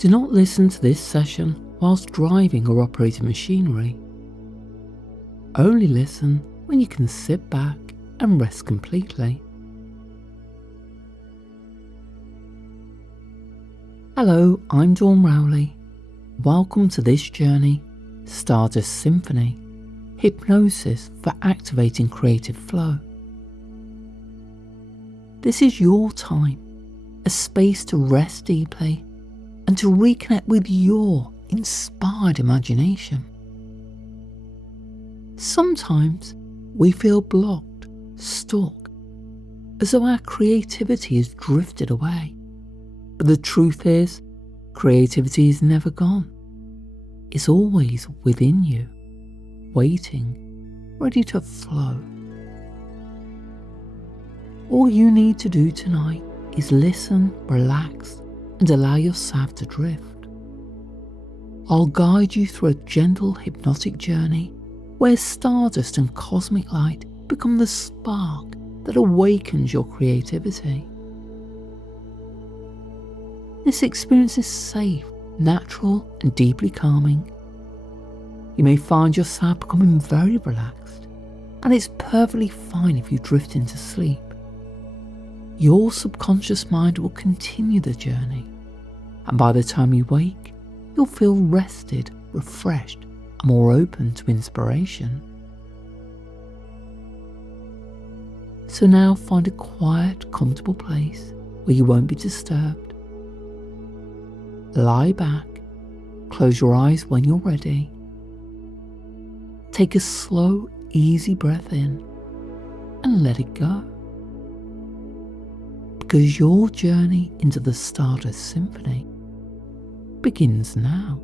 Do not listen to this session whilst driving or operating machinery. Only listen when you can sit back and rest completely. Hello, I'm Dawn Rowley. Welcome to this journey, Stardust Symphony, Hypnosis for activating creative flow. This is your time, a space to rest deeply and to reconnect with your inspired imagination. Sometimes we feel blocked, stuck, as though our creativity has drifted away. But the truth is, creativity is never gone. It's always within you, waiting, ready to flow. All you need to do tonight is listen, relax, and allow yourself to drift. I'll guide you through a gentle hypnotic journey where stardust and cosmic light become the spark that awakens your creativity. This experience is safe, natural, and deeply calming. You may find yourself becoming very relaxed, and it's perfectly fine if you drift into sleep. Your subconscious mind will continue the journey, and by the time you wake, you'll feel rested, refreshed, and more open to inspiration. So now find a quiet, comfortable place where you won't be disturbed. Lie back, close your eyes when you're ready. Take a slow, easy breath in and let it go. Because your journey into the Stardust Symphony begins now.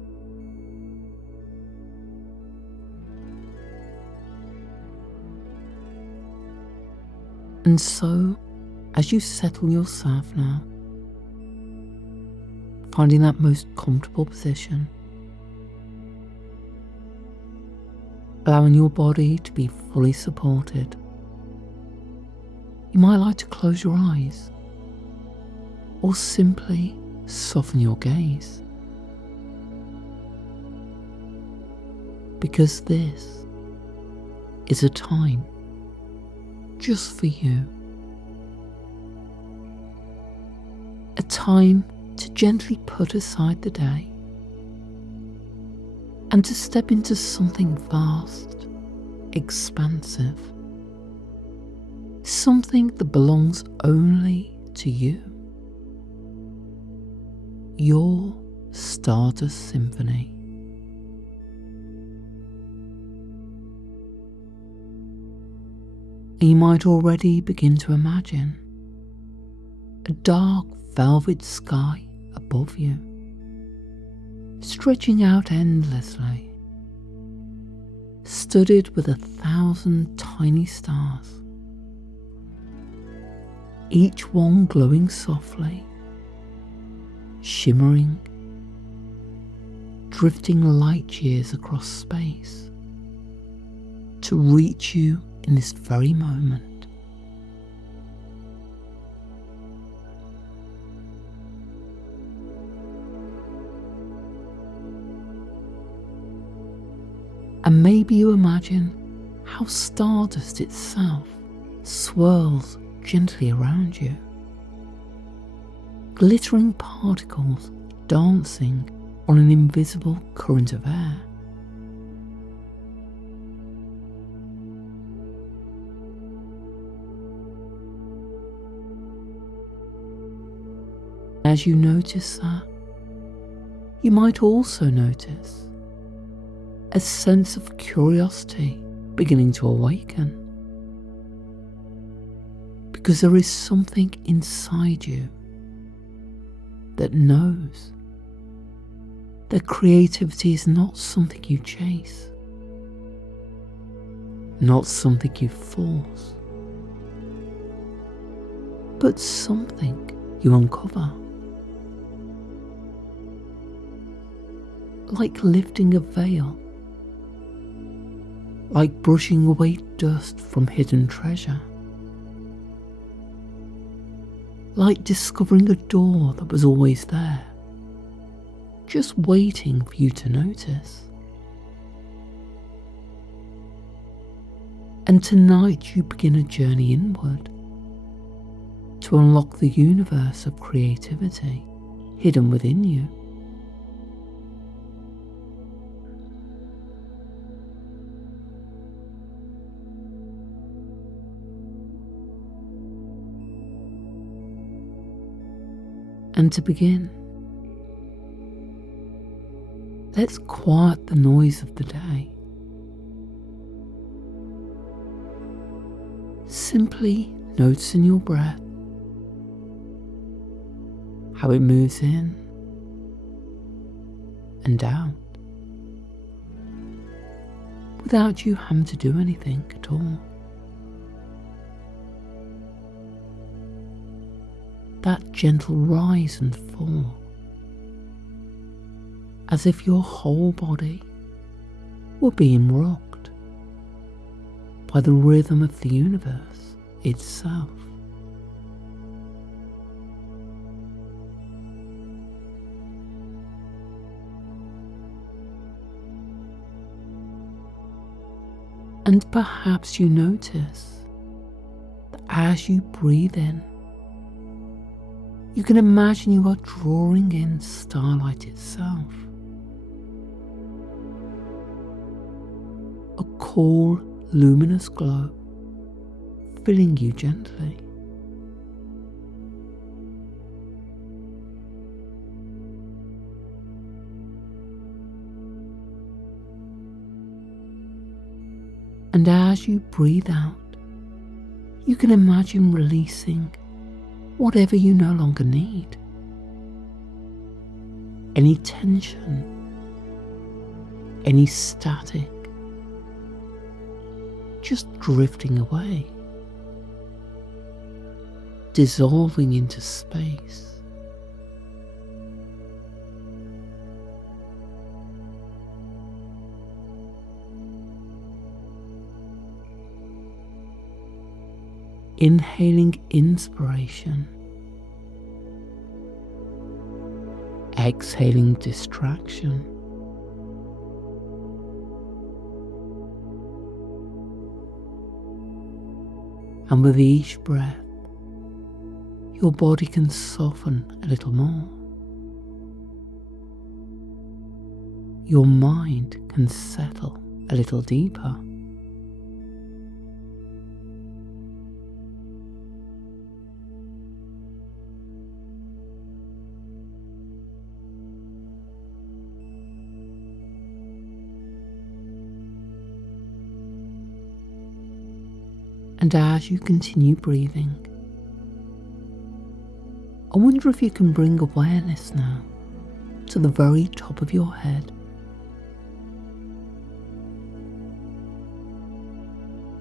And so, as you settle yourself now, finding that most comfortable position, allowing your body to be fully supported, you might like to close your eyes or simply soften your gaze. Because this is a time just for you. A time to gently put aside the day and to step into something vast, expansive, something that belongs only to you. Your Stardust Symphony. You might already begin to imagine a dark velvet sky above you, stretching out endlessly, studded with 1,000 tiny stars, each one glowing softly, shimmering, drifting light years across space to reach you in this very moment. And maybe you imagine how stardust itself swirls gently around you, glittering particles dancing on an invisible current of air. As you notice that, you might also notice a sense of curiosity beginning to awaken, because there is something inside you that knows that creativity is not something you chase, not something you force, but something you uncover. Like lifting a veil, like brushing away dust from hidden treasure, like discovering a door that was always there, just waiting for you to notice. And tonight you begin a journey inward to unlock the universe of creativity hidden within you. And to begin, let's quiet the noise of the day. Simply noticing your breath, how it moves in and out, without you having to do anything at all. That gentle rise and fall, as if your whole body were being rocked by the rhythm of the universe itself. And perhaps you notice that as you breathe in, you can imagine you are drawing in starlight itself. A cool, luminous glow filling you gently. And as you breathe out, you can imagine releasing whatever you no longer need. Any tension, any static, just drifting away, dissolving into space. Inhaling inspiration, exhaling distraction, and with each breath, your body can soften a little more. Your mind can settle a little deeper. And as you continue breathing, I wonder if you can bring awareness now to the very top of your head.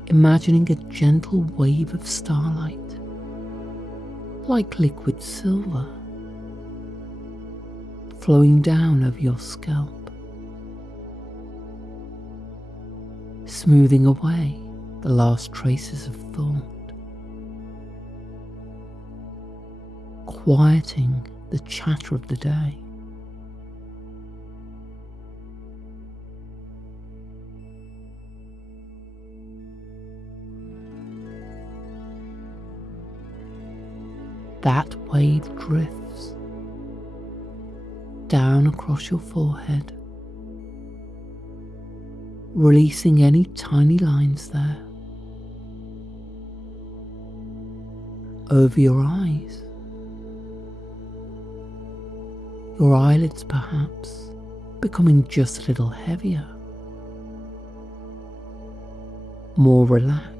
Imagining a gentle wave of starlight, like liquid silver, flowing down over your scalp, smoothing away the last traces of thought, quieting the chatter of the day. That wave drifts down across your forehead, releasing any tiny lines there, over your eyes, your eyelids perhaps becoming just a little heavier, more relaxed.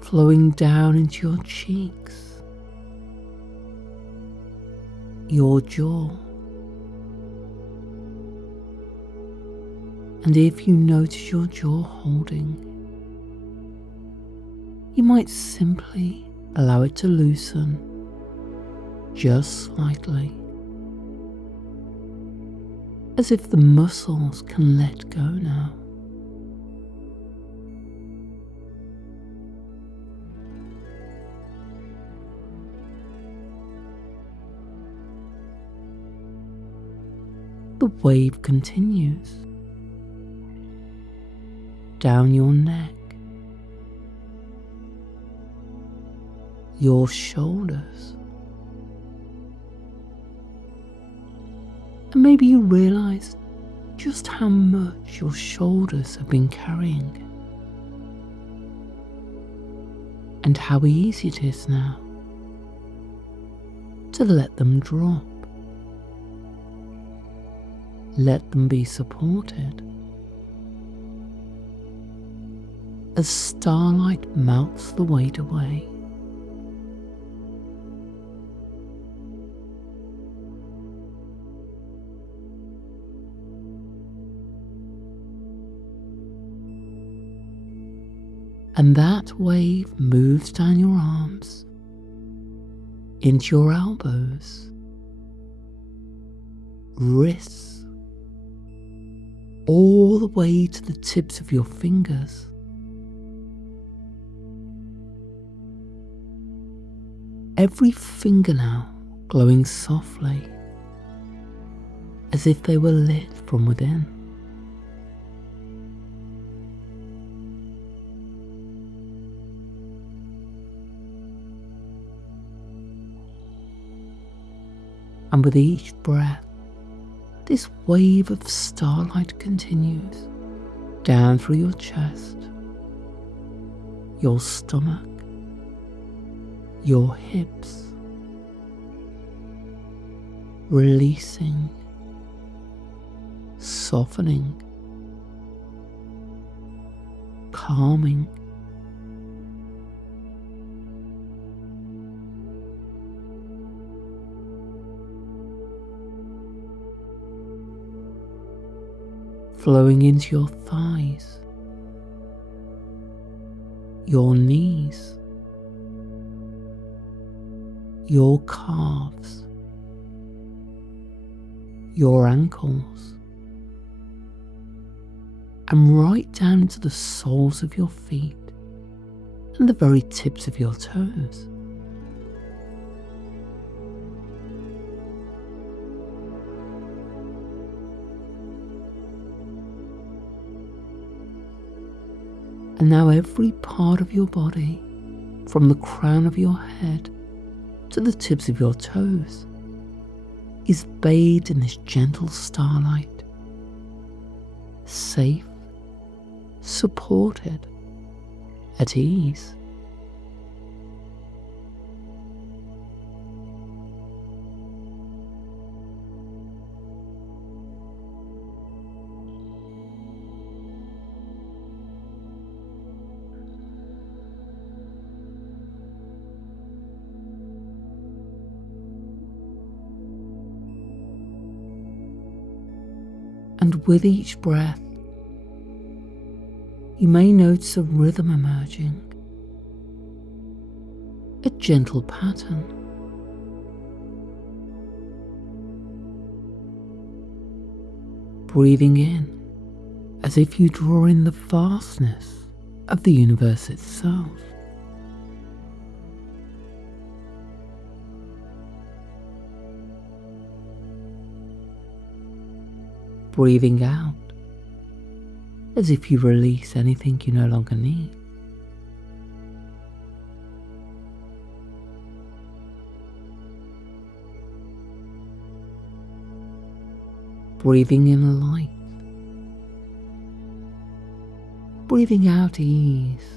Flowing down into your cheeks, your jaw, and if you notice your jaw holding, you might simply allow it to loosen just slightly, as if the muscles can let go now. the wave continues down your neck, your shoulders, and maybe you realize just how much your shoulders have been carrying and how easy it is now to let them drop. Let them be supported as starlight melts the weight away. And that wave moves down your arms, into your elbows, wrists, all the way to the tips of your fingers. Every fingernail glowing softly, as if they were lit from within. And with each breath, this wave of starlight continues down through your chest, your stomach, your hips, releasing, softening, calming. Flowing into your thighs, your knees, your calves, your ankles, and right down into the soles of your feet and the very tips of your toes. And now every part of your body, from the crown of your head to the tips of your toes, is bathed in this gentle starlight, safe, supported, at ease. And with each breath, you may notice a rhythm emerging, a gentle pattern. Breathing in as if you draw in the vastness of the universe itself. Breathing out as if you release anything you no longer need. Breathing in light. Breathing out ease.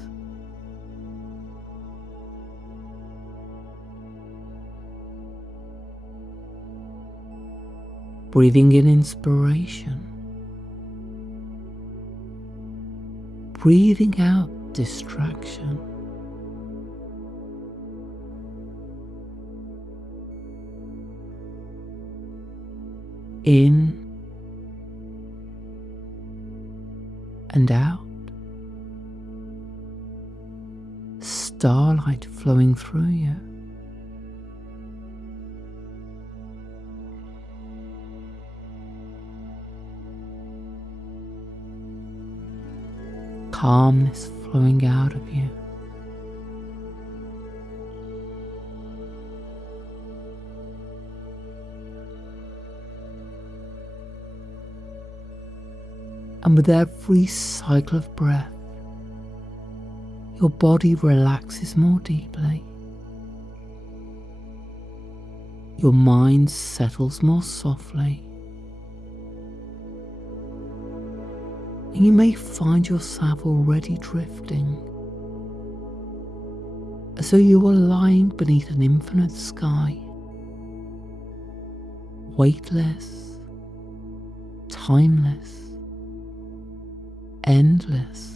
Breathing in inspiration. Breathing out distraction. In and out. Starlight flowing through you. Calmness flowing out of you. and with every cycle of breath, your body relaxes more deeply. Your mind settles more softly, and you may find yourself already drifting, as though you were lying beneath an infinite sky, weightless, timeless, endless.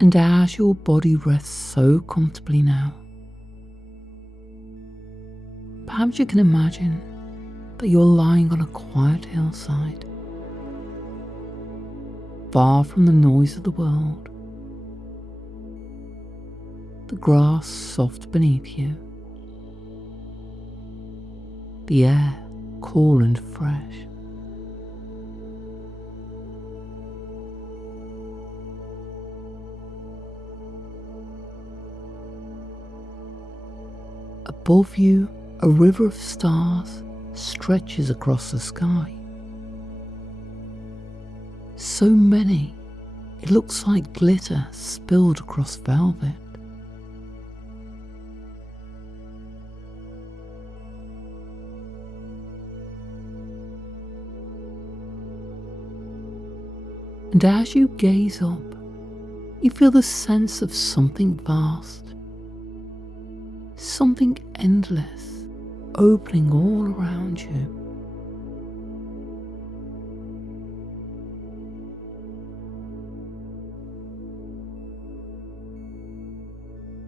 And as your body rests so comfortably now, perhaps you can imagine that you're lying on a quiet hillside, far from the noise of the world, the grass soft beneath you, the air cool and fresh. Above you, a river of stars stretches across the sky. So many, it looks like glitter spilled across velvet. And as you gaze up, you feel the sense of something vast, something endless, opening all around you.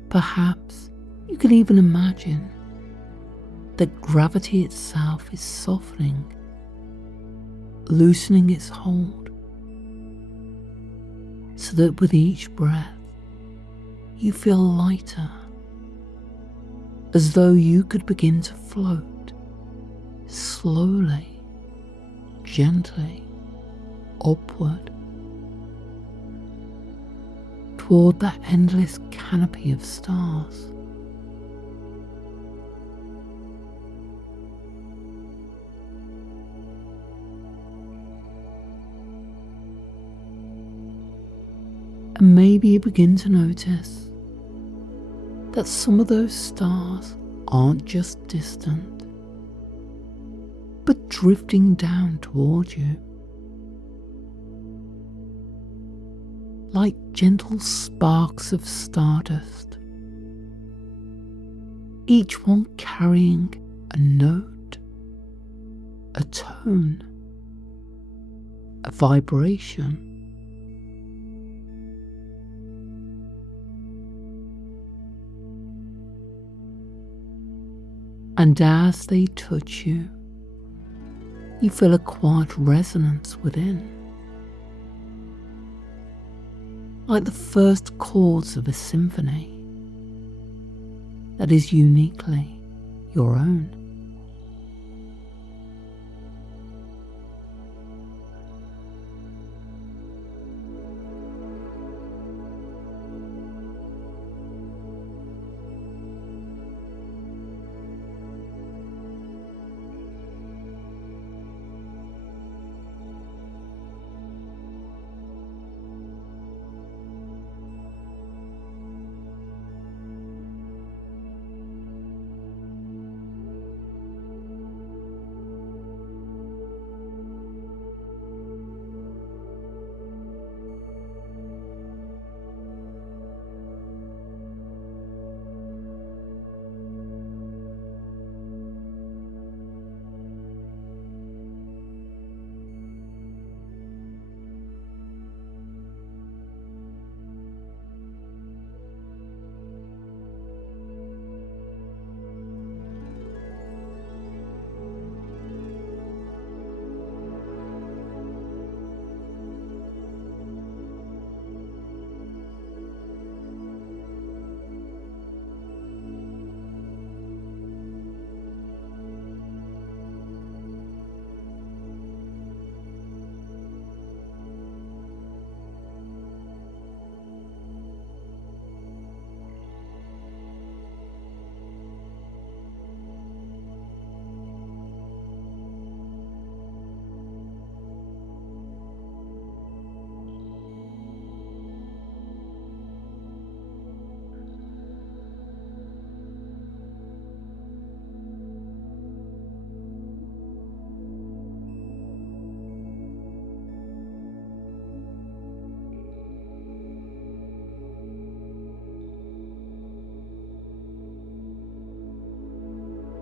Perhaps you can even imagine that gravity itself is softening, loosening its hold, so that with each breath you feel lighter, as though you could begin to float slowly, gently, upward, toward that endless canopy of stars. And maybe you begin to notice that some of those stars aren't just distant, but drifting down toward you, like gentle sparks of stardust, each one carrying a note, a tone, a vibration. And as they touch you, you feel a quiet resonance within, like the first chords of a symphony that is uniquely your own.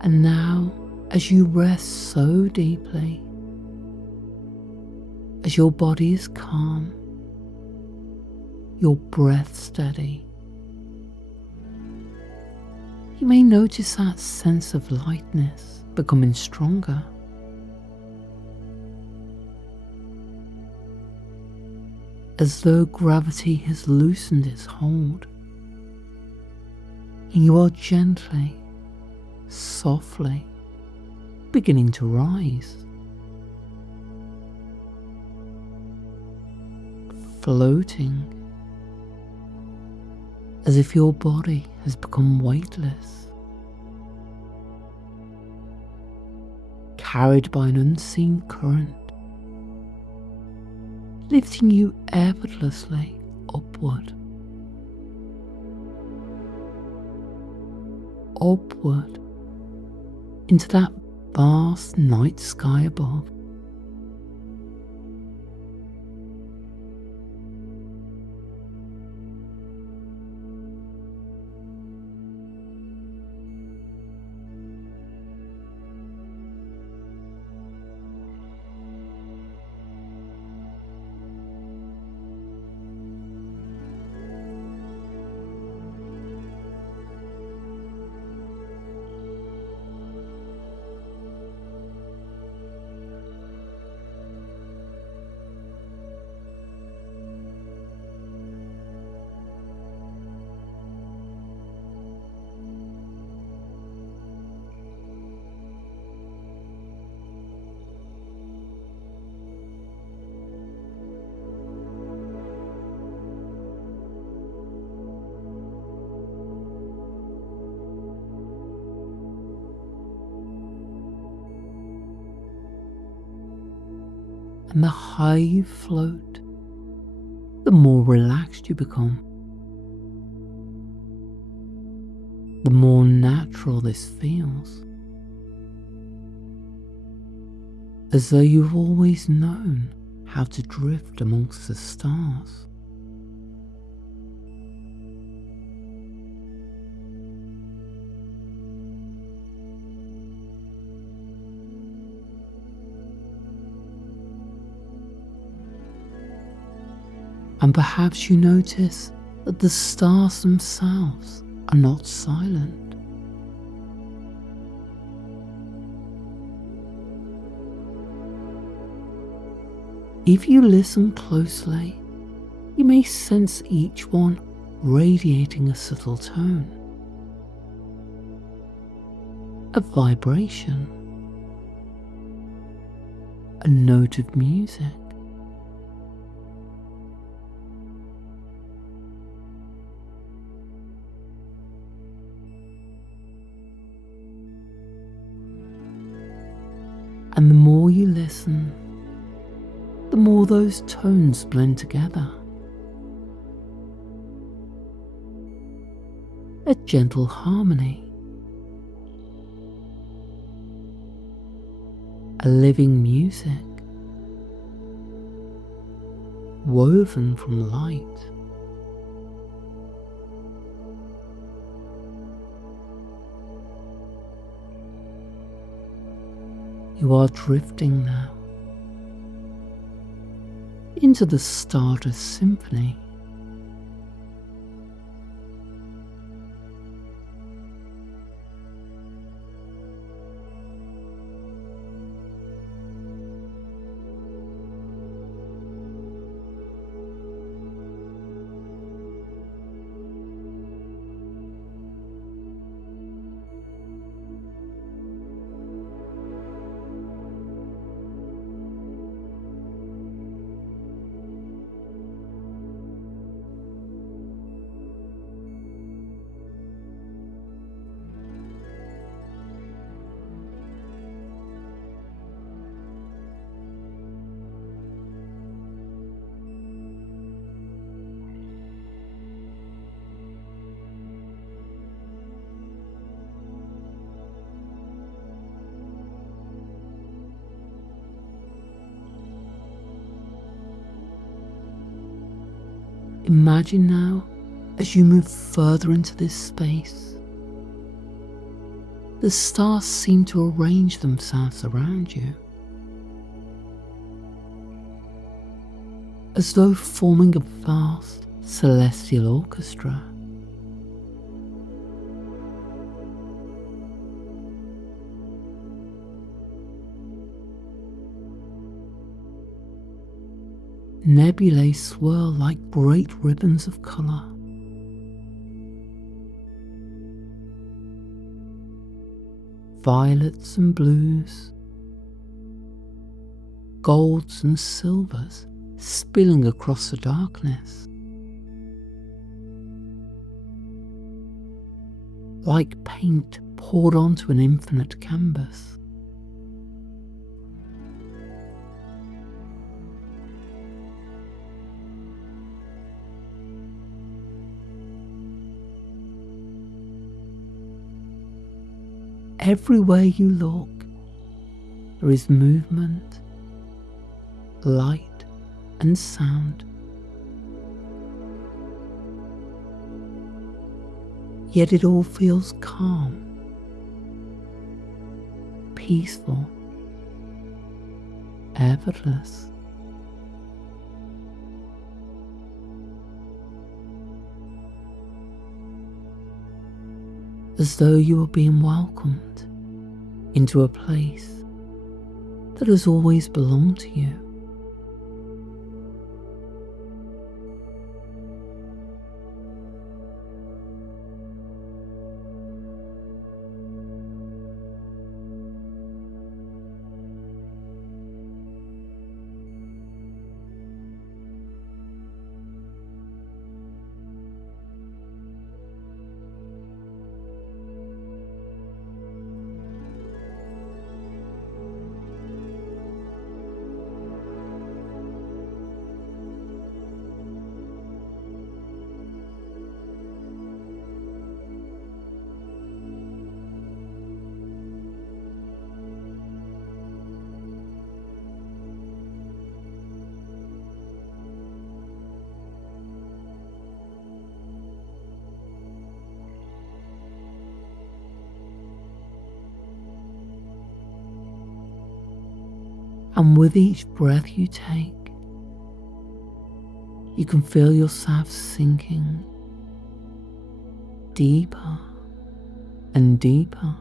And now, as you rest so deeply, as your body is calm, your breath steady, you may notice that sense of lightness becoming stronger. As though gravity has loosened its hold, and you are gently, softly beginning to rise, floating as if your body has become weightless, carried by an unseen current, lifting you effortlessly upward, upward into that vast night sky above. And the higher you float, the more relaxed you become. The more natural this feels, as though you've always known how to drift amongst the stars. And perhaps you notice that the stars themselves are not silent. If you listen closely, you may sense each one radiating a subtle tone, a vibration, a note of music. And the more you listen, the more those tones blend together. A gentle harmony, a living music, woven from light. You are drifting now into the Stardust Symphony. Imagine now, as you move further into this space, the stars seem to arrange themselves around you, as though forming a vast celestial orchestra. Nebulae swirl like great ribbons of colour. Violets and blues, golds and silvers spilling across the darkness. Like paint poured onto an infinite canvas. Everywhere you look, there is movement, light and sound. Yet it all feels calm, peaceful, effortless. As though you are being welcomed into a place that has always belonged to you. And with each breath you take, you can feel yourself sinking deeper and deeper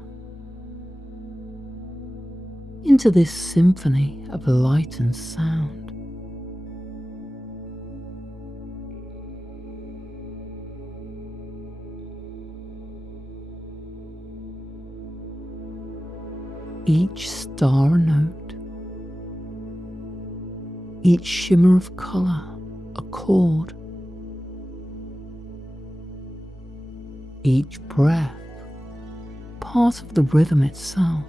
into this symphony of light and sound. Each star a note, each shimmer of colour a chord, each breath part of the rhythm itself.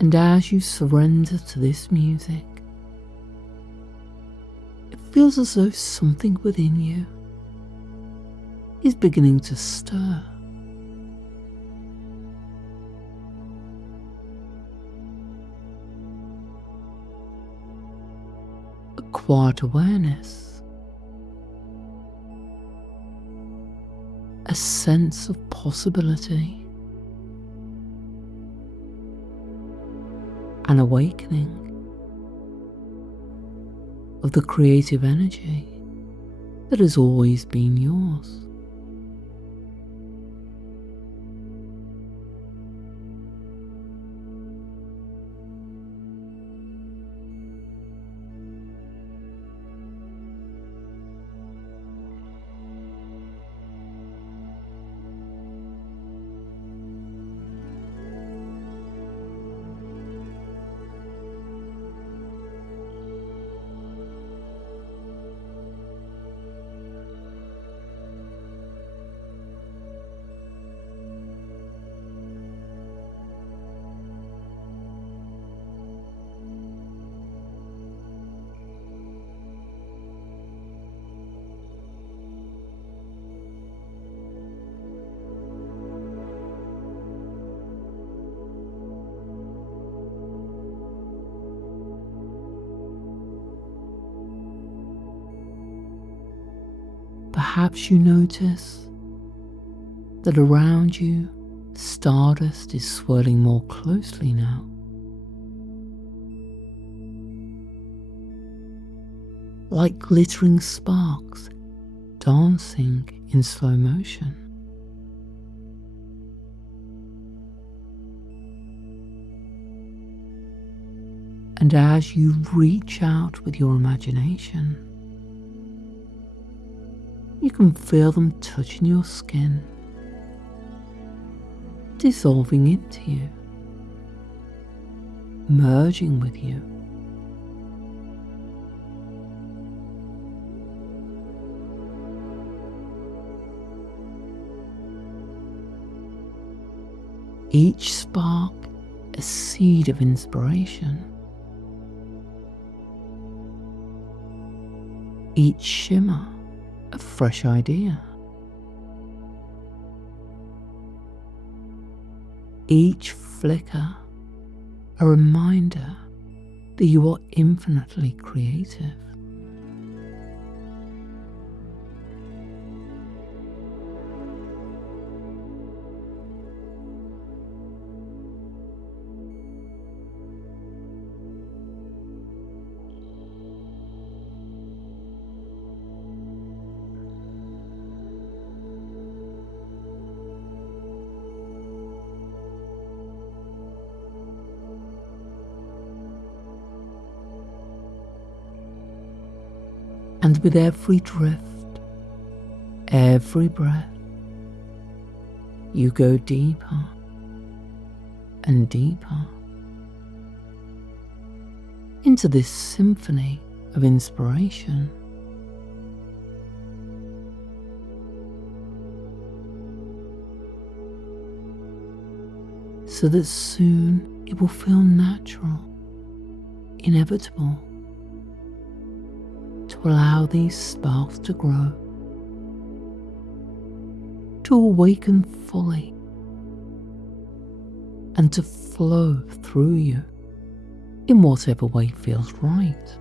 And as you surrender to this music, it feels as though something within you is beginning to stir. A quiet awareness, a sense of possibility, an awakening of the creative energy that has always been yours. Perhaps you notice that around you, stardust is swirling more closely now. Like glittering sparks dancing in slow motion. And as you reach out with your imagination, you can feel them touching your skin, dissolving into you, merging with you. Each spark a seed of inspiration. Each shimmer a fresh idea. Each flicker a reminder that you are infinitely creative. And with every drift, every breath, you go deeper and deeper into this symphony of inspiration. So that soon it will feel natural, inevitable, to allow these sparks to grow, to awaken fully, and to flow through you in whatever way feels right.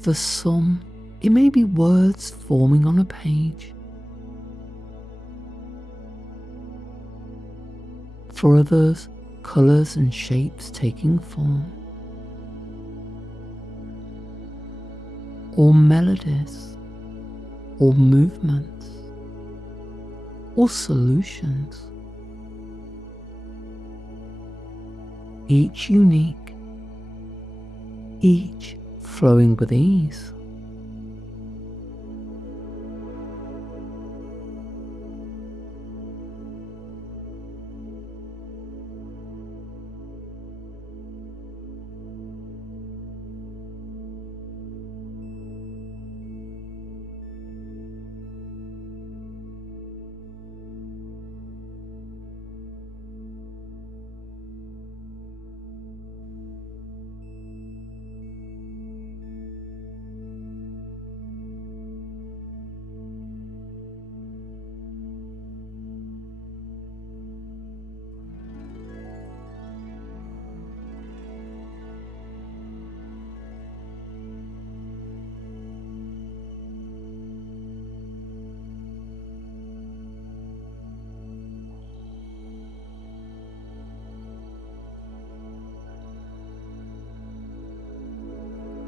For some, it may be words forming on a page. For others, colours and shapes taking form. Or melodies, or movements, or solutions. Each unique, each flowing with ease.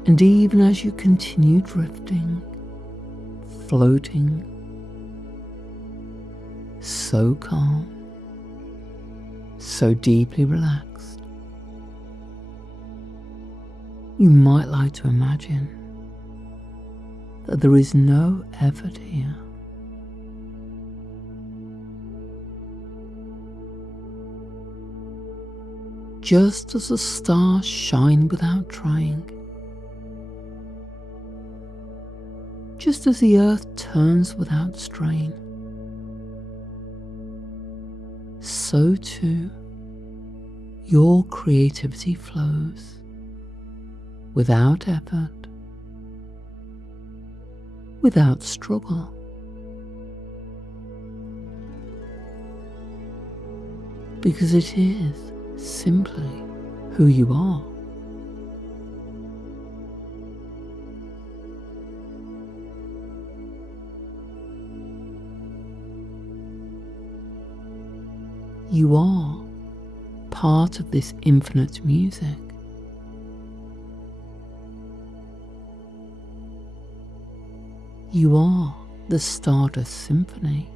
And even as you continue drifting, floating, so calm, so deeply relaxed, you might like to imagine that there is no effort here. Just as the stars shine without trying, just as the earth turns without strain, so too your creativity flows without effort, without struggle. Because it is simply who you are. You are part of this infinite music. You are the Stardust Symphony.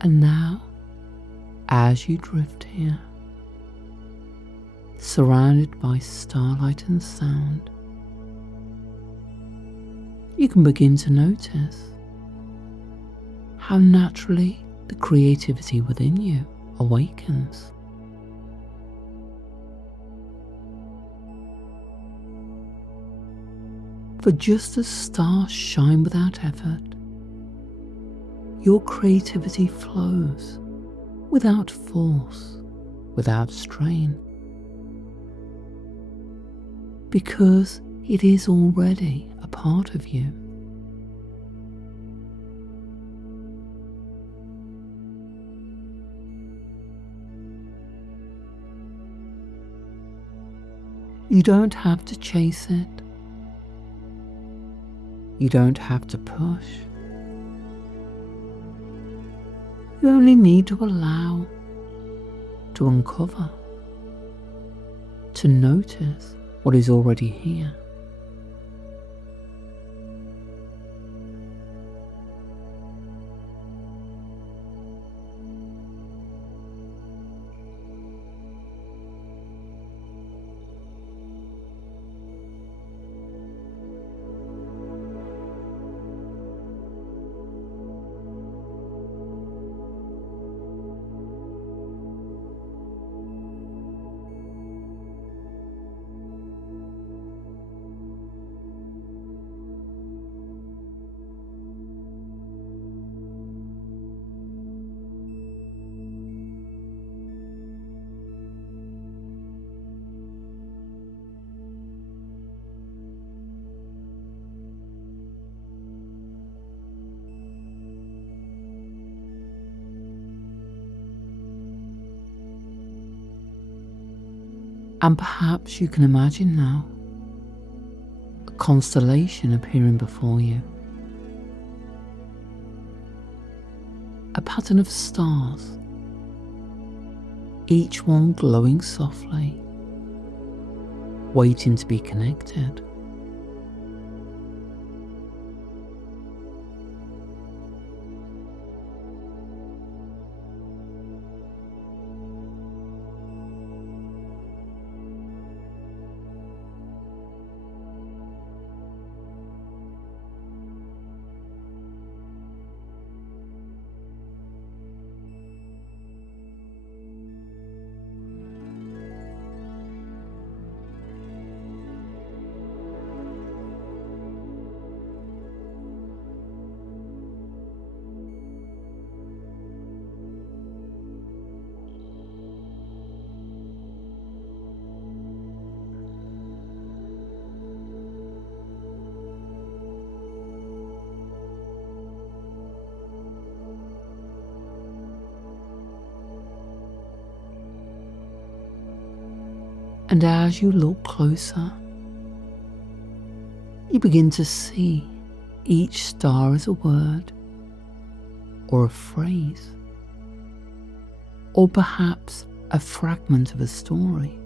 And now, as you drift here, surrounded by starlight and sound, you can begin to notice how naturally the creativity within you awakens. For just as stars shine without effort, your creativity flows without force, without strain, because it is already a part of you. You don't have to chase it. You don't have to push. You only need to allow, to uncover, to notice what is already here. And perhaps you can imagine now a constellation appearing before you. A pattern of stars, each one glowing softly, waiting to be connected. And as you look closer, you begin to see each star as a word, or a phrase, or perhaps a fragment of a story.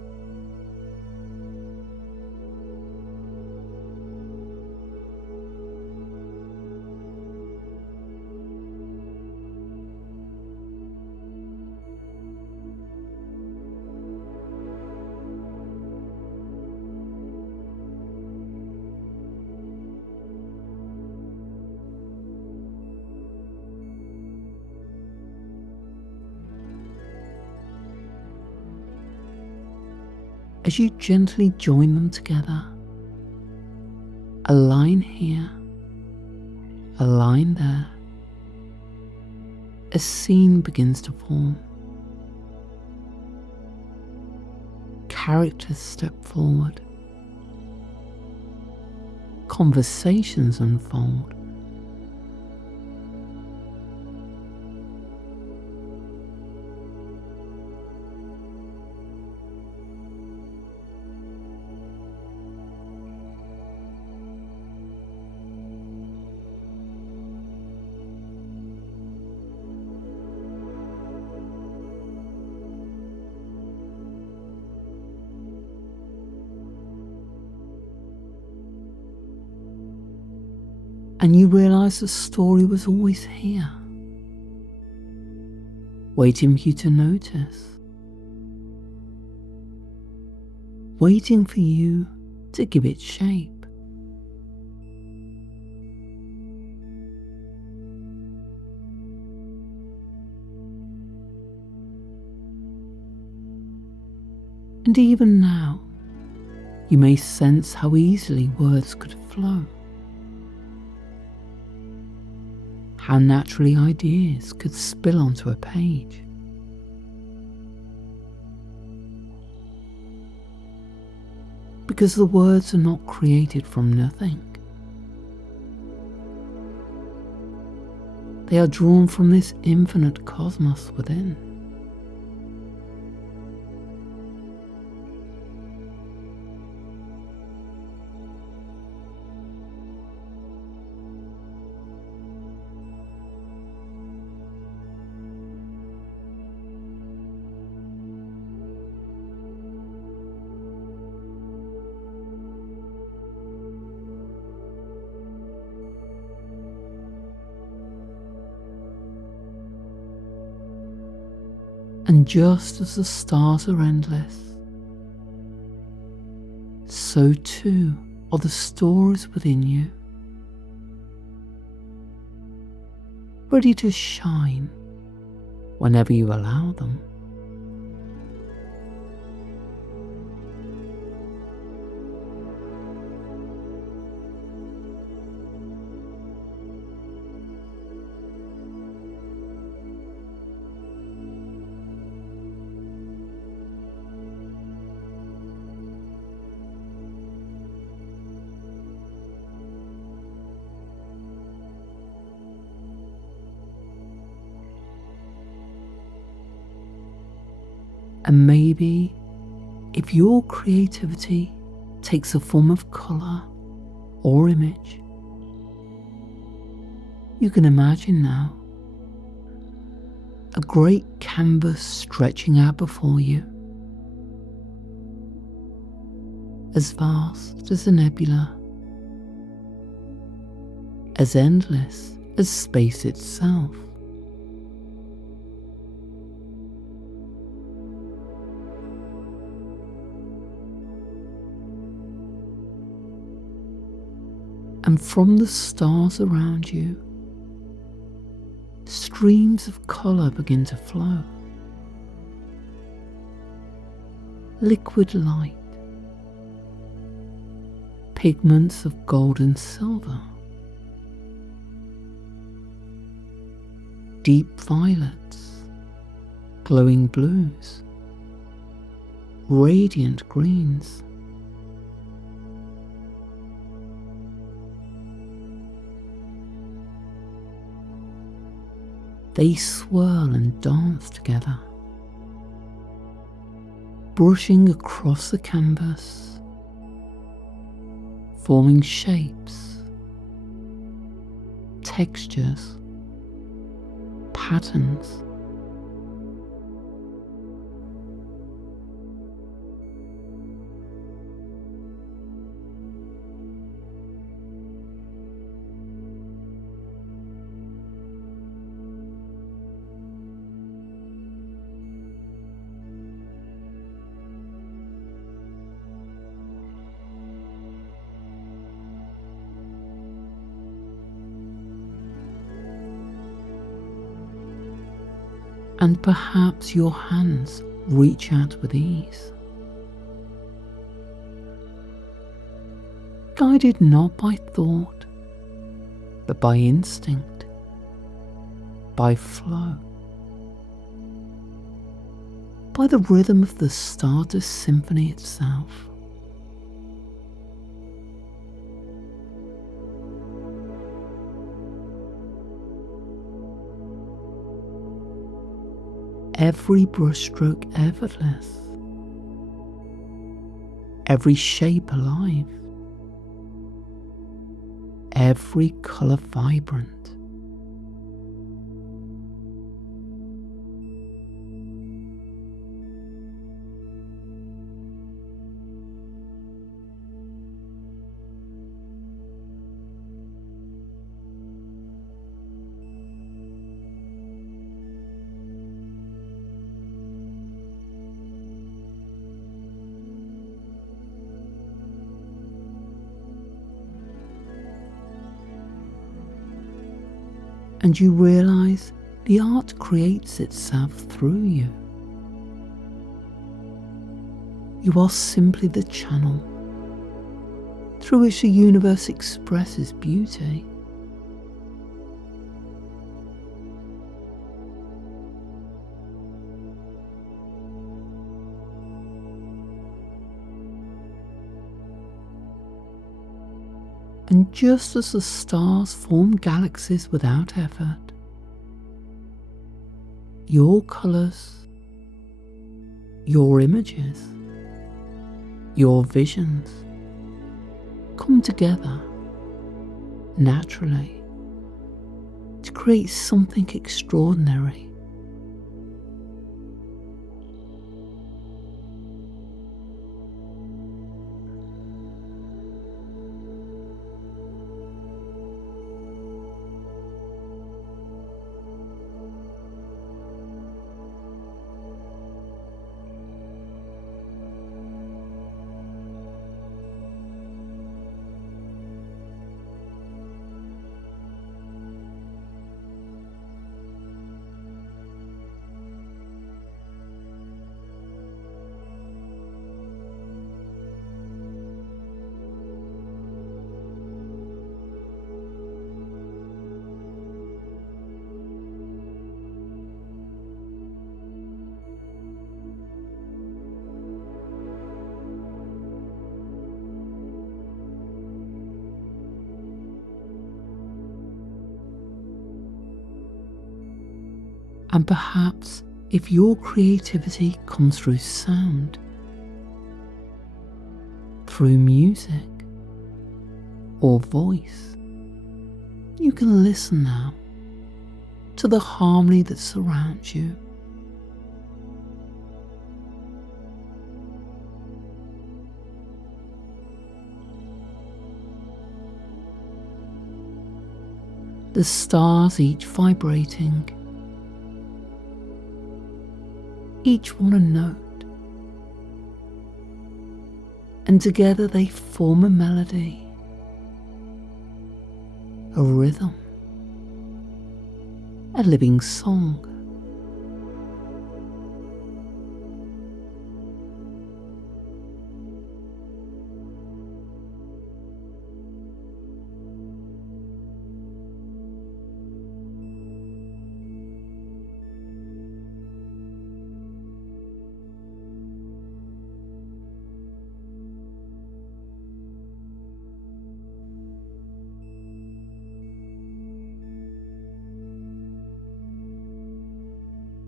as you gently join them together. A line here, a line there. A scene begins to form. Characters step forward. Conversations unfold. And you realise the story was always here, waiting for you to notice, waiting for you to give it shape. And even now, you may sense how easily words could flow. How naturally ideas could spill onto a page. Because the words are not created from nothing. They are drawn from this infinite cosmos within. And just as the stars are endless, so too are the stories within you, ready to shine whenever you allow them. And maybe if your creativity takes a form of colour or image, you can imagine now a great canvas stretching out before you, as vast as a nebula, as endless as space itself. And from the stars around you, streams of colour begin to flow. Liquid light, pigments of gold and silver, deep violets, glowing blues, radiant greens. They swirl and dance together, brushing across the canvas, forming shapes, textures, patterns. And perhaps your hands reach out with ease, guided not by thought, but by instinct, by flow, by the rhythm of the Stardust Symphony itself. Every brushstroke effortless, every shape alive, every colour vibrant. And you realise the art creates itself through you. You are simply the channel through which the universe expresses beauty. And just as the stars form galaxies without effort, your colours, your images, your visions come together naturally to create something extraordinary. And perhaps if your creativity comes through sound, through music or voice, you can listen now to the harmony that surrounds you. The stars each vibrating, each one a note, and together they form a melody, a rhythm, a living song.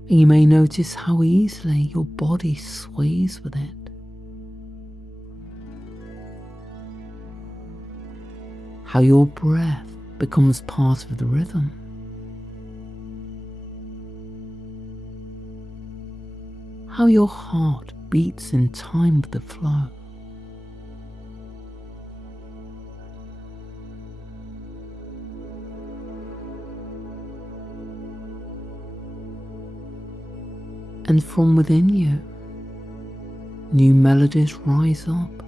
And you may notice how easily your body sways with it, how your breath becomes part of the rhythm, how your heart beats in time with the flow. And from within you, new melodies rise up.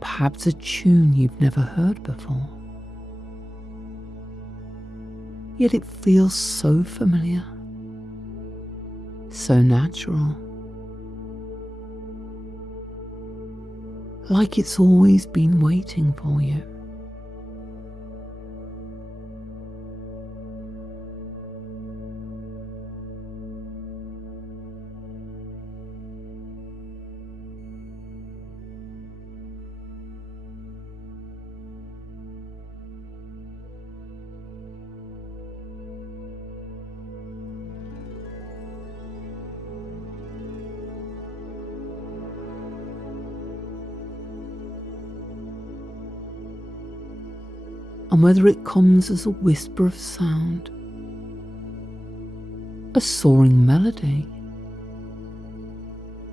Perhaps a tune you've never heard before. Yet it feels so familiar, so natural. like it's always been waiting for you. And whether it comes as a whisper of sound, a soaring melody,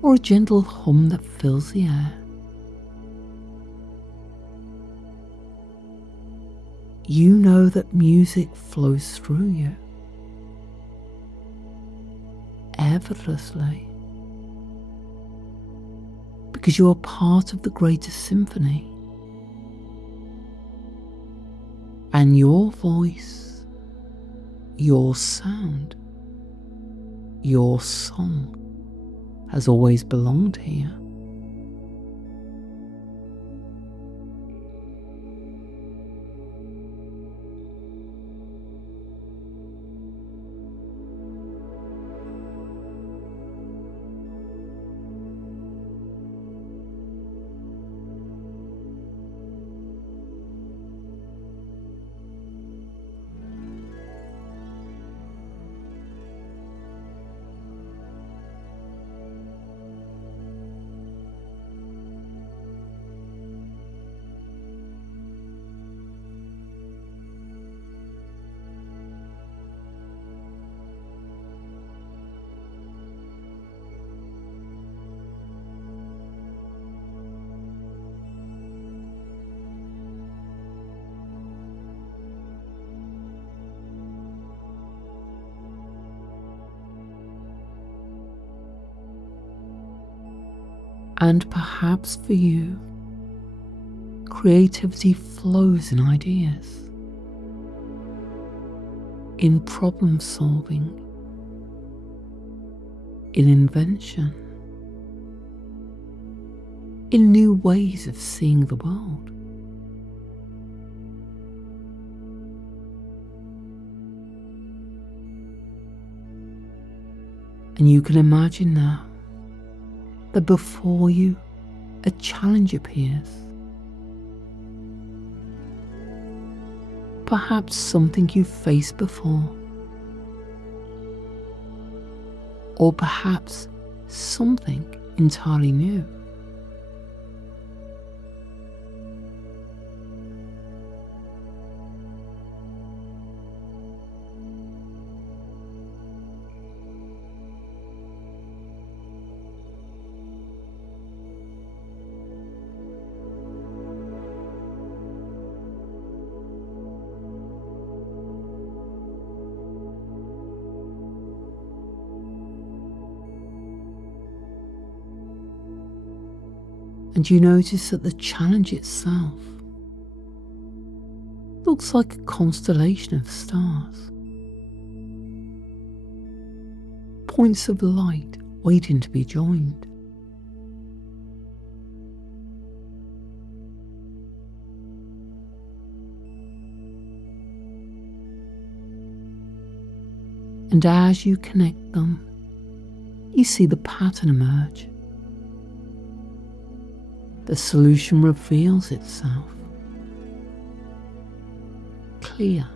or a gentle hum that fills the air, you know that music flows through you effortlessly because you are part of the greater symphony. And your voice, your sound, your song has always belonged here. And perhaps for you, creativity flows in ideas, in problem solving, in invention, in new ways of seeing the world. And you can imagine now that before you a challenge appears. Perhaps something you've faced before, or perhaps something entirely new. And you notice that the challenge itself looks like a constellation of stars, points of light waiting to be joined. And as you connect them, you see the pattern emerge. The solution reveals itself. Clear,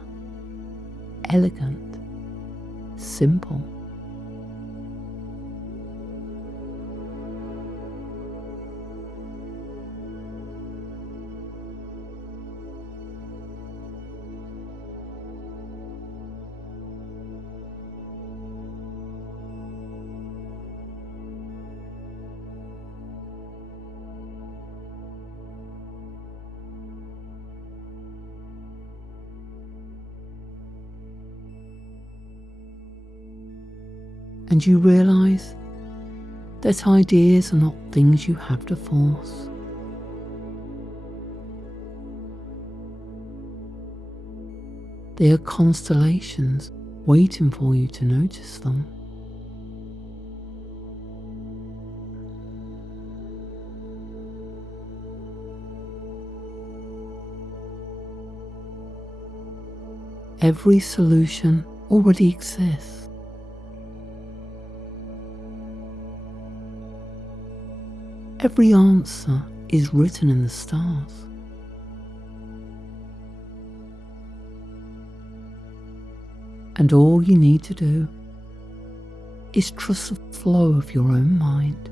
elegant, simple. And you realise that ideas are not things you have to force. They are constellations waiting for you to notice them. Every solution already exists. Every answer is written in the stars. And all you need to do is trust the flow of your own mind,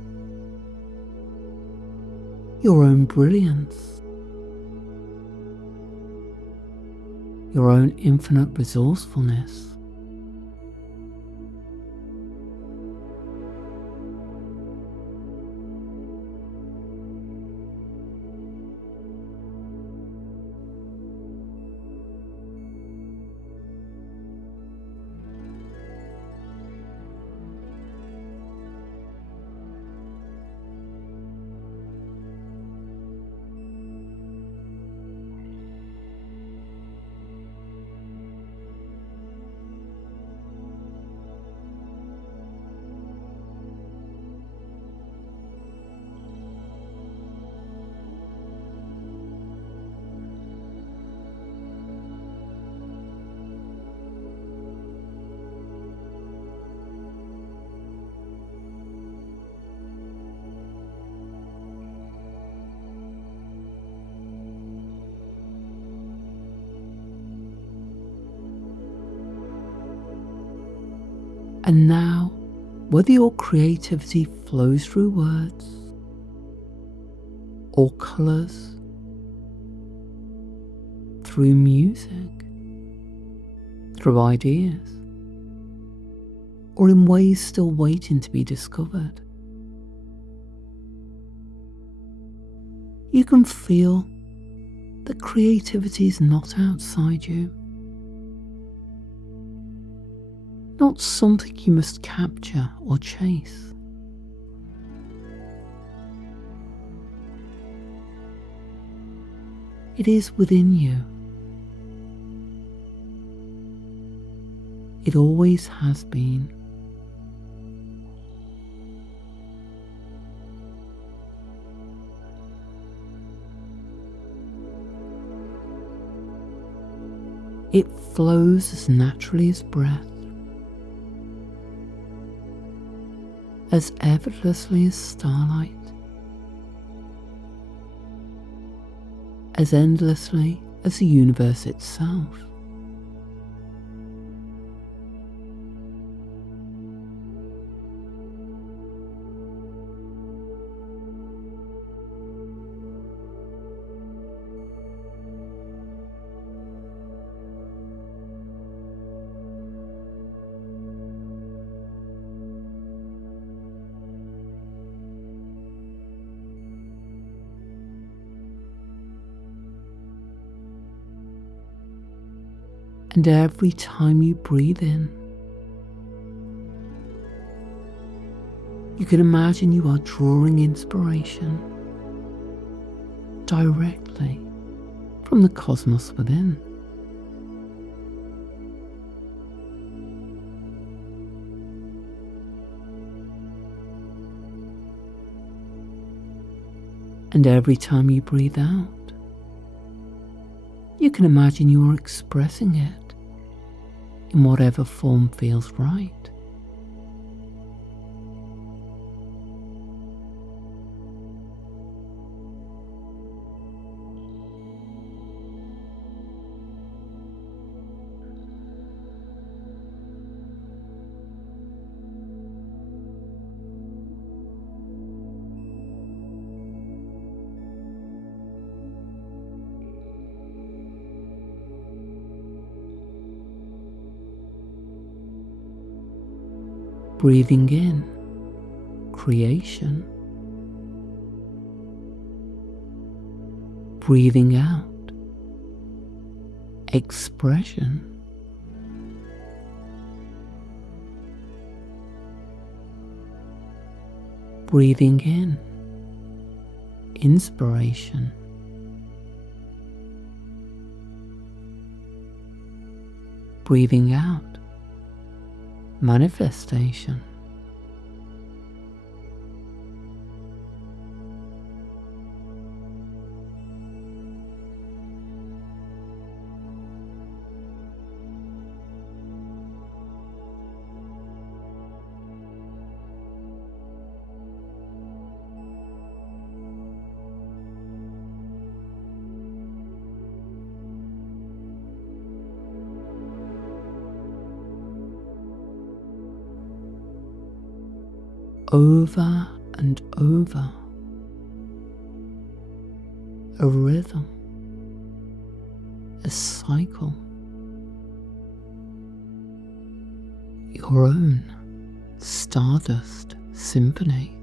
your own brilliance, your own infinite resourcefulness. And now, whether your creativity flows through words or colours, through music, through ideas, or in ways still waiting to be discovered, you can feel that creativity is not outside you, not something you must capture or chase. It is within you. It always has been. It flows as naturally as breath, as effortlessly as starlight, as endlessly as the universe itself. And every time you breathe in, you can imagine you are drawing inspiration directly from the cosmos within. And every time you breathe out, you can imagine you are expressing it in whatever form feels right. Breathing in, creation. Breathing out, expression. Breathing in, inspiration. Breathing out, manifestation. over and over, a rhythm, a cycle, your own Stardust Symphony.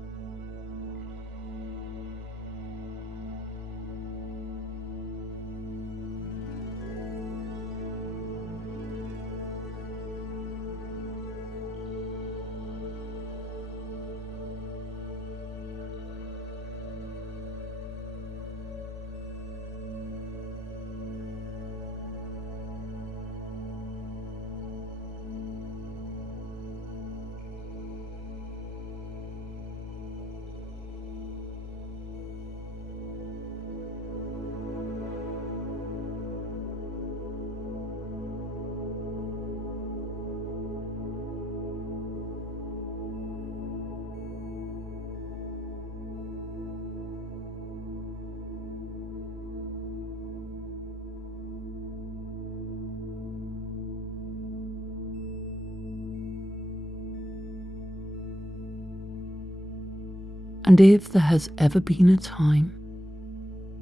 And if there has ever been a time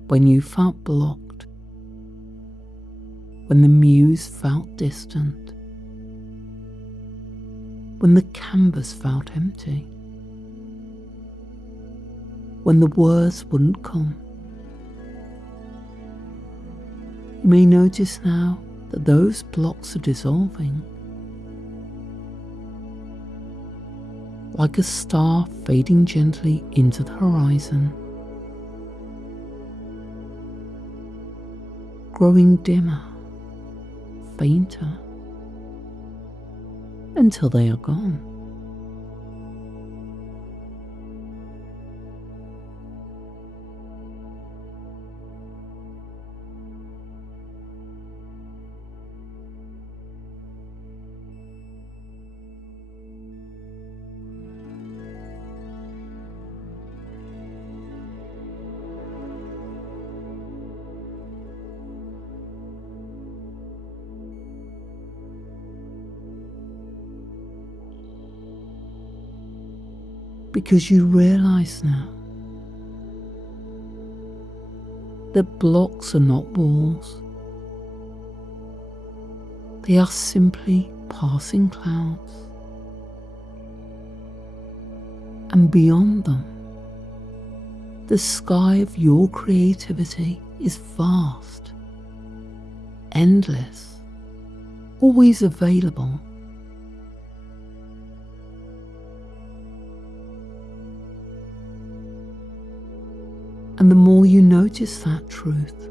when you felt blocked, when the muse felt distant, when the canvas felt empty, when the words wouldn't come, you may notice now that those blocks are dissolving, like a star fading gently into the horizon, growing dimmer, fainter, until they are gone. Because you realize now that blocks are not walls. They are simply passing clouds. And beyond them, the sky of your creativity is vast, endless, always available. And the more you notice that truth,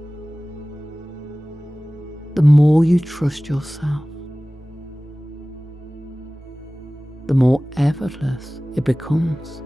the more you trust yourself, the more effortless it becomes.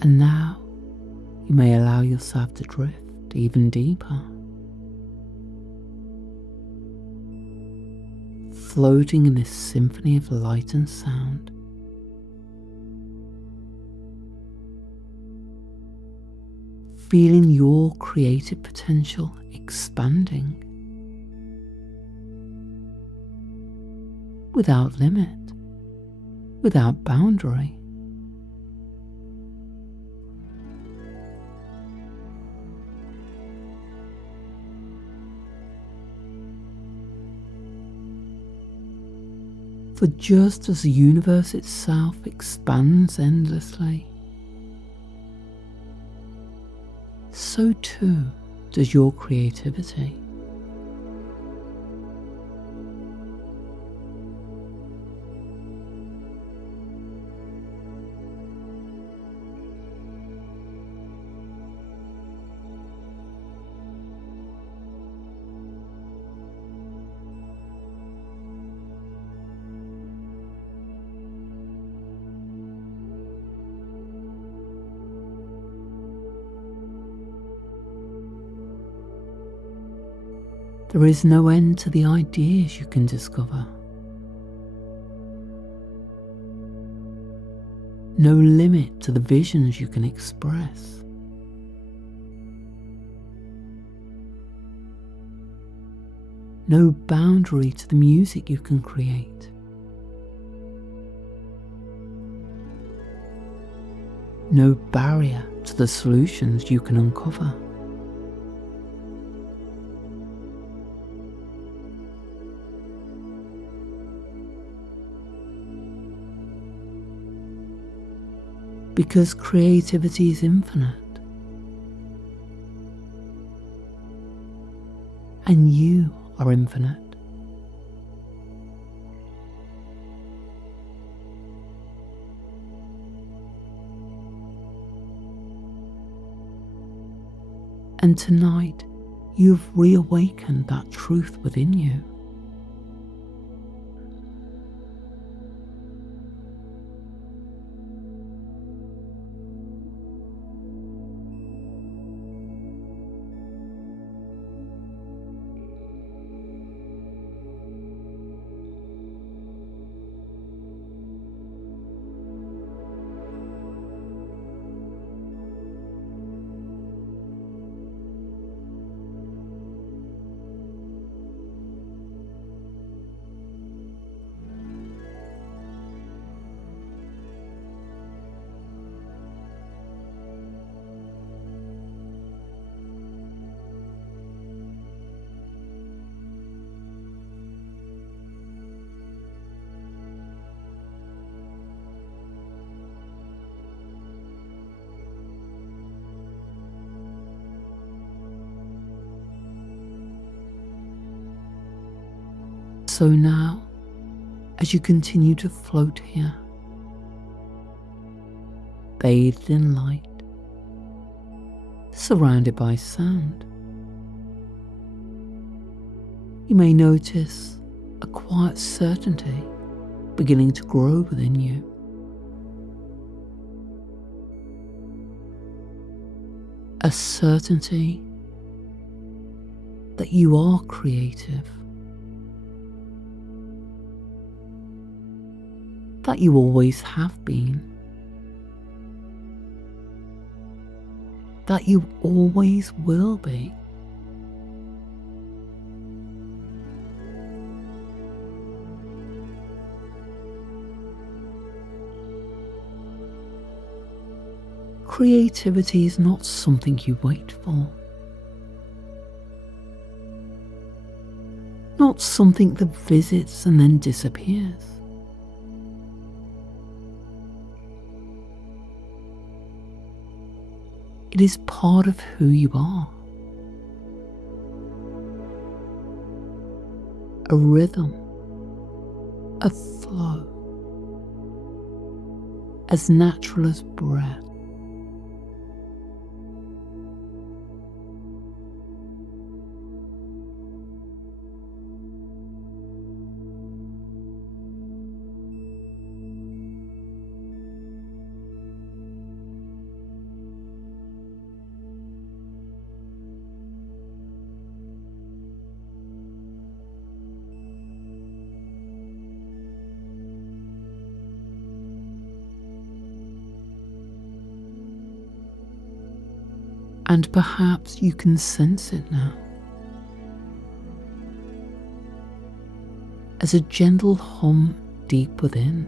And now you may allow yourself to drift even deeper, floating in this symphony of light and sound. Feeling your creative potential expanding without limit, without boundary. For just as the universe itself expands endlessly, so too does your creativity. There is no end to the ideas you can discover. No limit to the visions you can express. No boundary to the music you can create. No barrier to the solutions you can uncover. Because creativity is infinite, and you are infinite. And tonight, you've reawakened that truth within you. So now, as you continue to float here, bathed in light, surrounded by sound, you may notice a quiet certainty beginning to grow within you. A certainty that you are creative, that you always have been, that you always will be. Creativity is not something you wait for, not something that visits and then disappears. It is part of who you are. A rhythm, a flow, as natural as breath. And perhaps you can sense it now, as a gentle hum deep within.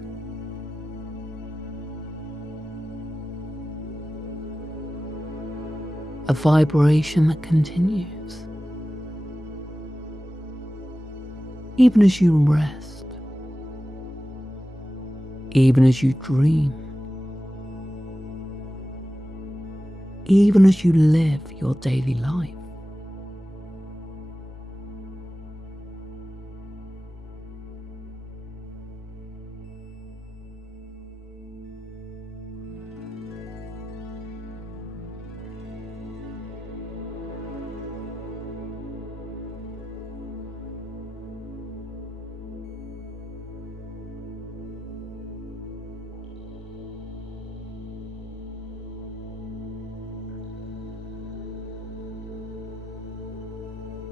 A vibration that continues, even as you rest, even as you dream, even as you live your daily life.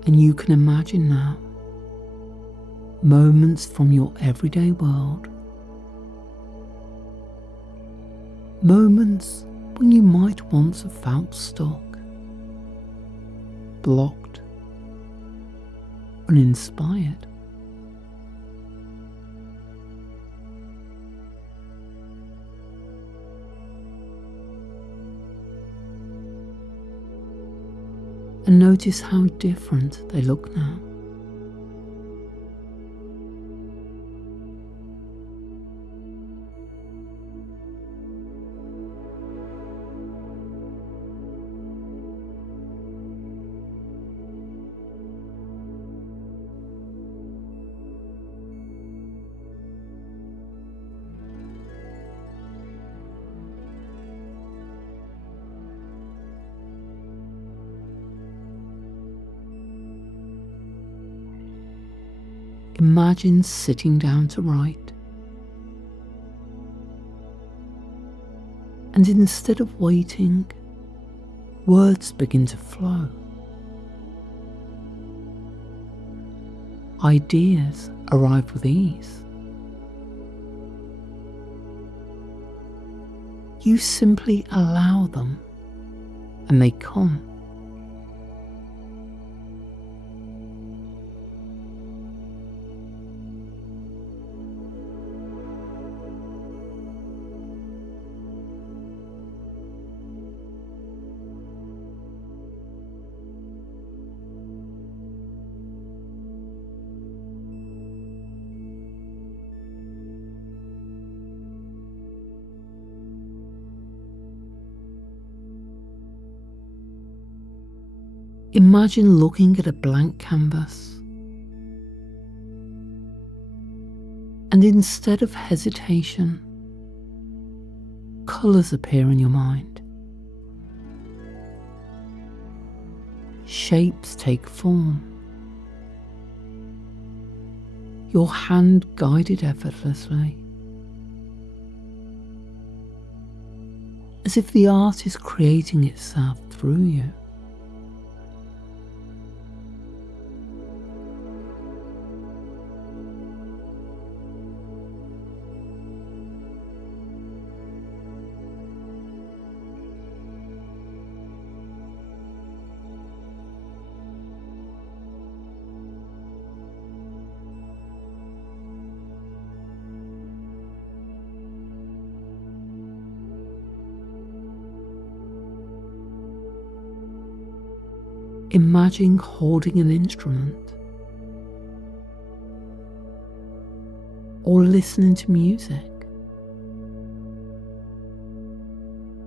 And you can imagine now moments from your everyday world, moments when you might once have felt stuck, blocked, uninspired. And notice how different they look now. Imagine sitting down to write, and instead of waiting, words begin to flow. Ideas arrive with ease. You simply allow them, and they come. Imagine looking at a blank canvas, and instead of hesitation, colours appear in your mind. Shapes take form. Your hand guided effortlessly, as if the art is creating itself through you. Imagine holding an instrument or listening to music,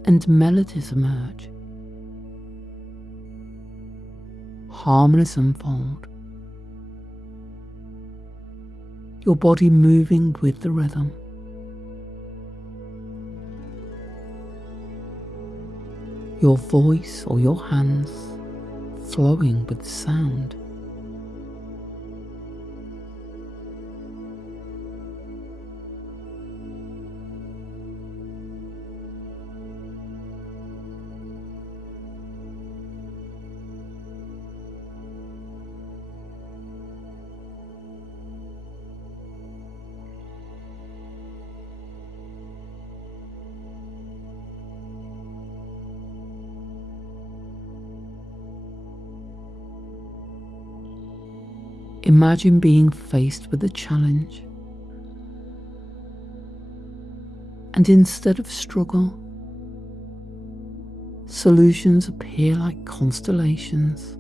and melodies emerge, harmonies unfold, your body moving with the rhythm. Your voice or your hands flowing with sound. Imagine being faced with a challenge, and instead of struggle, solutions appear like constellations,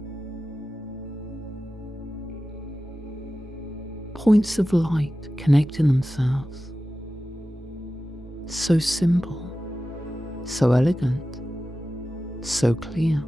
points of light connecting themselves. So simple, so elegant, so clear.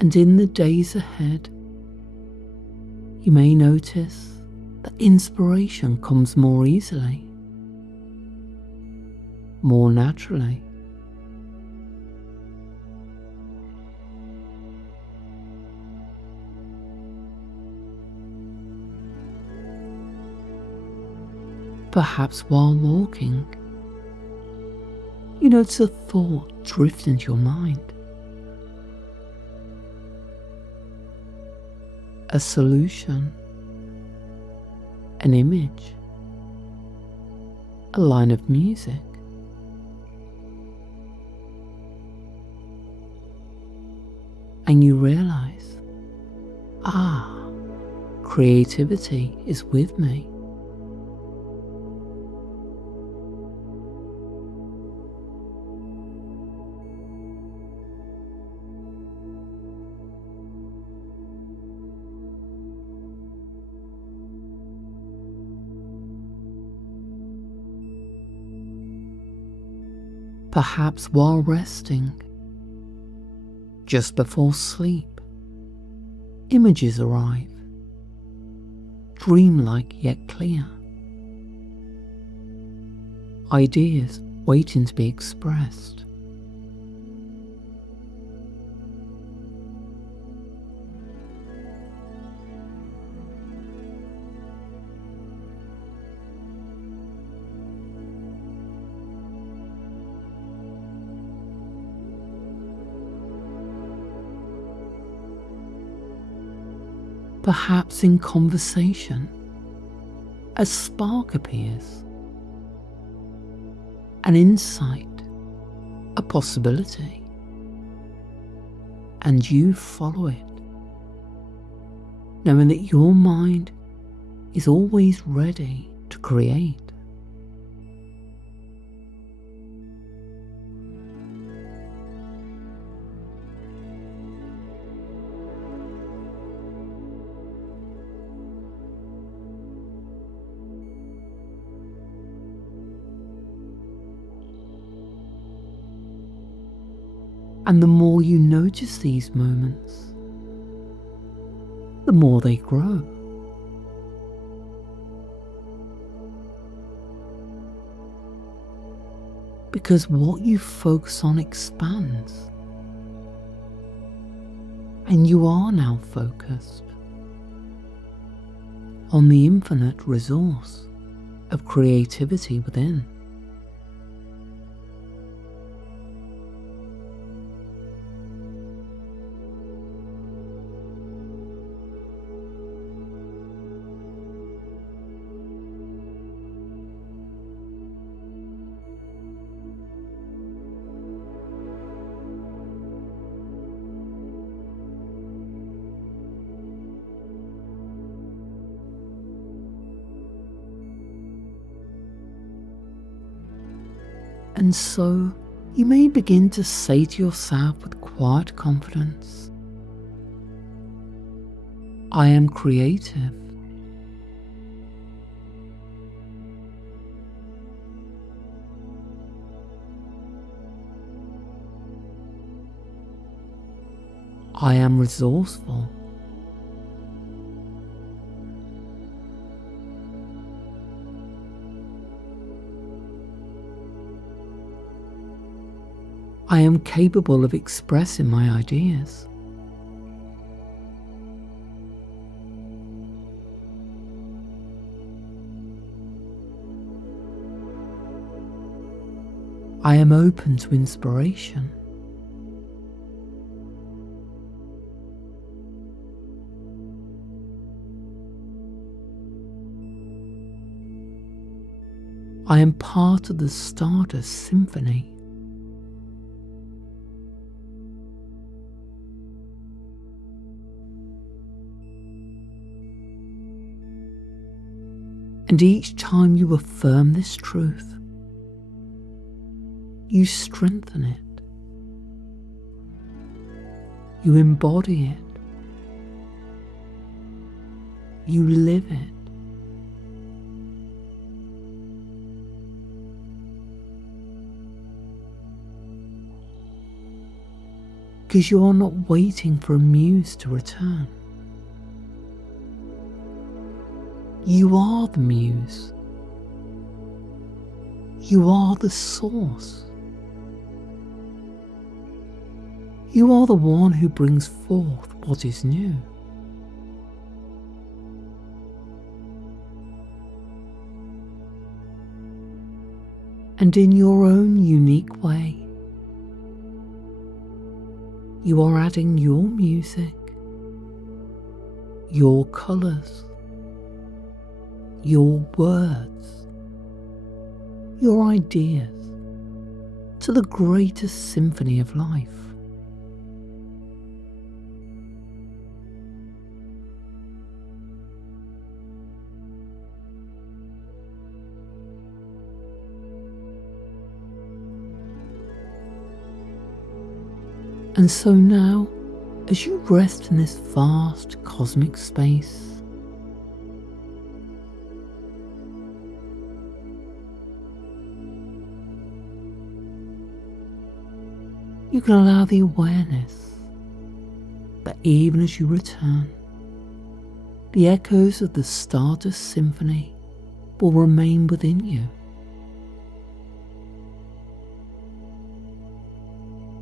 And in the days ahead, you may notice that inspiration comes more easily, more naturally. Perhaps while walking, you notice a thought drift into your mind. A solution, an image, a line of music. And you realize, creativity is with me. Perhaps while resting, just before sleep, images arrive, dreamlike yet clear. Ideas waiting to be expressed. Perhaps in conversation, a spark appears, an insight, a possibility, and you follow it, knowing that your mind is always ready to create. And the more you notice these moments, the more they grow. Because what you focus on expands, and you are now focused on the infinite resource of creativity within. And so you may begin to say to yourself with quiet confidence, I am creative. I am resourceful. I am capable of expressing my ideas. I am open to inspiration. I am part of the Stardust Symphony. And each time you affirm this truth, you strengthen it. You embody it. You live it. Because you are not waiting for a muse to return. You are the muse. You are the source. You are the one who brings forth what is new. And in your own unique way, you are adding your music, your colours, your words, your ideas to the greatest symphony of life. And so now, as you rest in this vast cosmic space, you can allow the awareness that even as you return, the echoes of the Stardust Symphony will remain within you.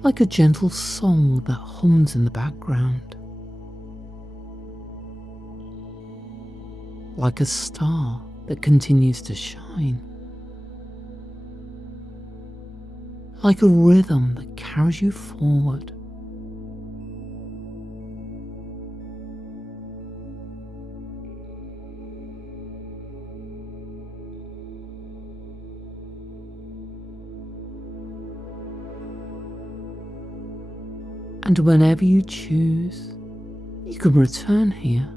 Like a gentle song that hums in the background, like a star that continues to shine, like a rhythm that carries you forward. And whenever you choose, you can return here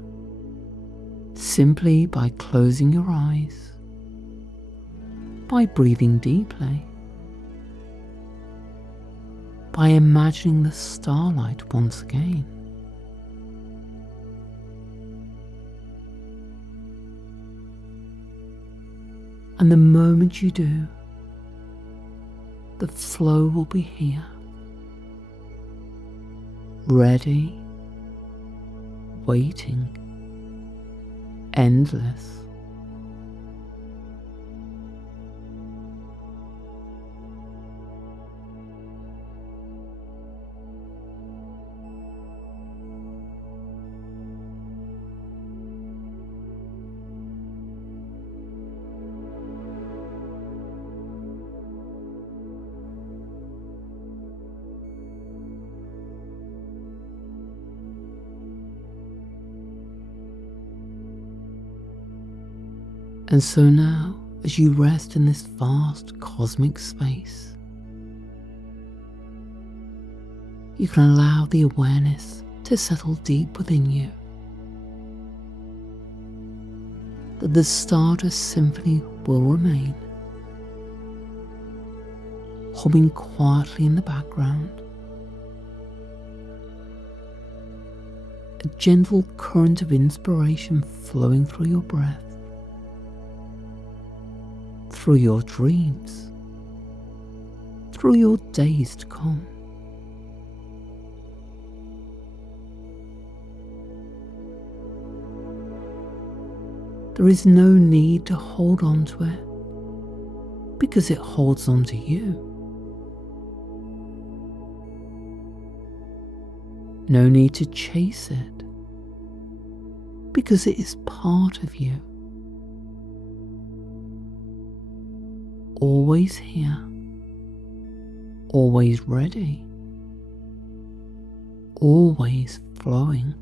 simply by closing your eyes, by breathing deeply, by imagining the starlight once again. And the moment you do, the flow will be here, ready, waiting, endless. And so now, as you rest in this vast cosmic space, you can allow the awareness to settle deep within you, that the Stardust Symphony will remain, humming quietly in the background, a gentle current of inspiration flowing through your breath, through your dreams, through your days to come. There is no need to hold on to it, because it holds on to you. No need to chase it, because it is part of you. Always here, always ready, always flowing.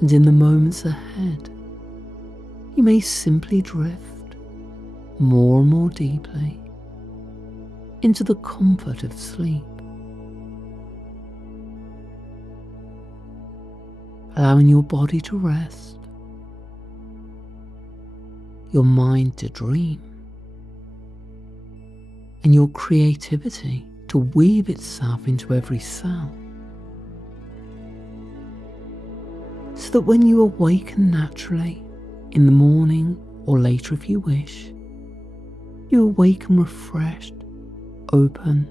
And in the moments ahead, you may simply drift more and more deeply into the comfort of sleep, allowing your body to rest, your mind to dream, and your creativity to weave itself into every cell. So that when you awaken naturally, in the morning or later if you wish, you awaken refreshed, open,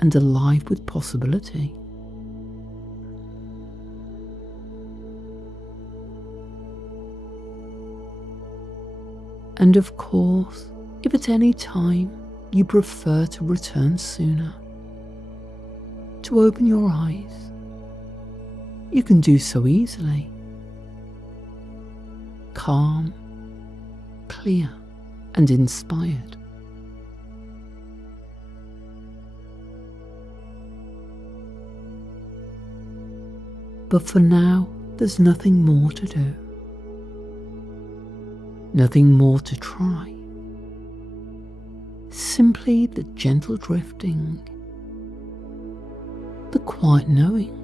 and alive with possibility. And of course, if at any time you prefer to return sooner, to open your eyes, you can do so easily. Calm, clear, and inspired. But for now, there's nothing more to do. Nothing more to try. Simply the gentle drifting, the quiet knowing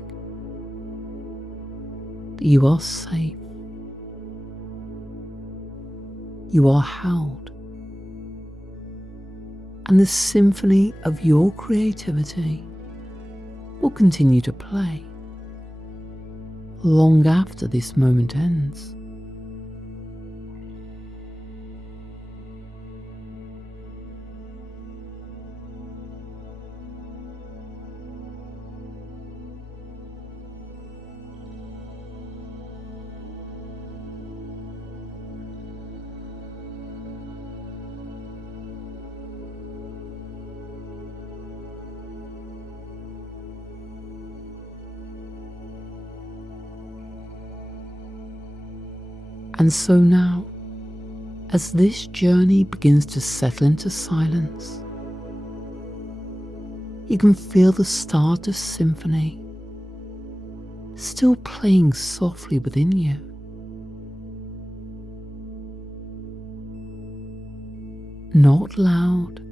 that you are safe. You are held, and the symphony of your creativity will continue to play long after this moment ends. And so now, as this journey begins to settle into silence, you can feel the Stardust Symphony still playing softly within you. Not loud,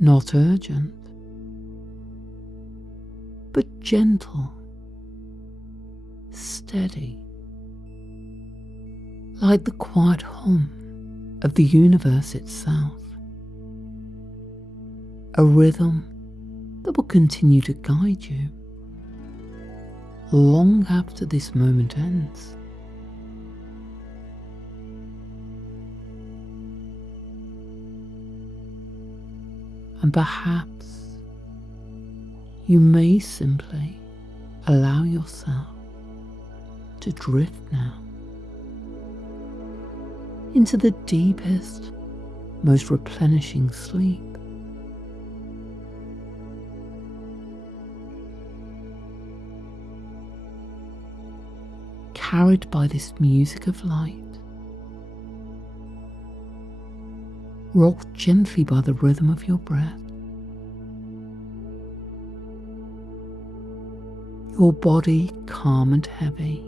not urgent, but gentle, steady, like the quiet hum of the universe itself. A rhythm that will continue to guide you long after this moment ends. And perhaps you may simply allow yourself to drift now into the deepest, most replenishing sleep. Carried by this music of light, rocked gently by the rhythm of your breath, your body calm and heavy,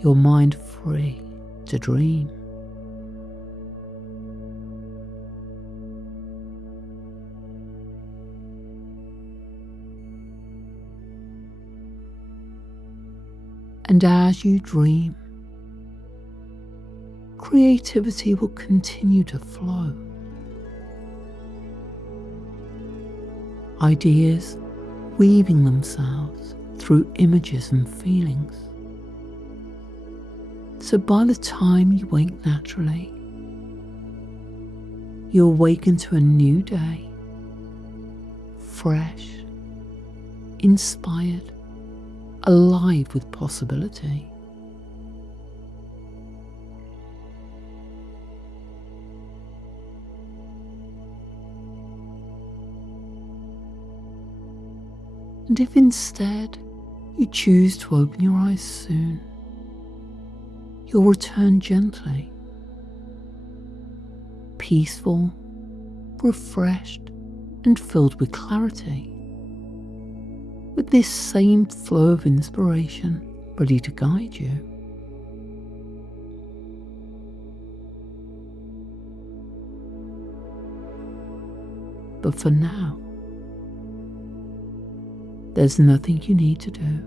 your mind free to dream. And as you dream, creativity will continue to flow. ideas weaving themselves through images and feelings. So by the time you wake naturally, you awaken to a new day, fresh, inspired, alive with possibility. And if instead you choose to open your eyes soon, you'll return gently, peaceful, refreshed, and filled with clarity, with this same flow of inspiration ready to guide you. But for now, there's nothing you need to do.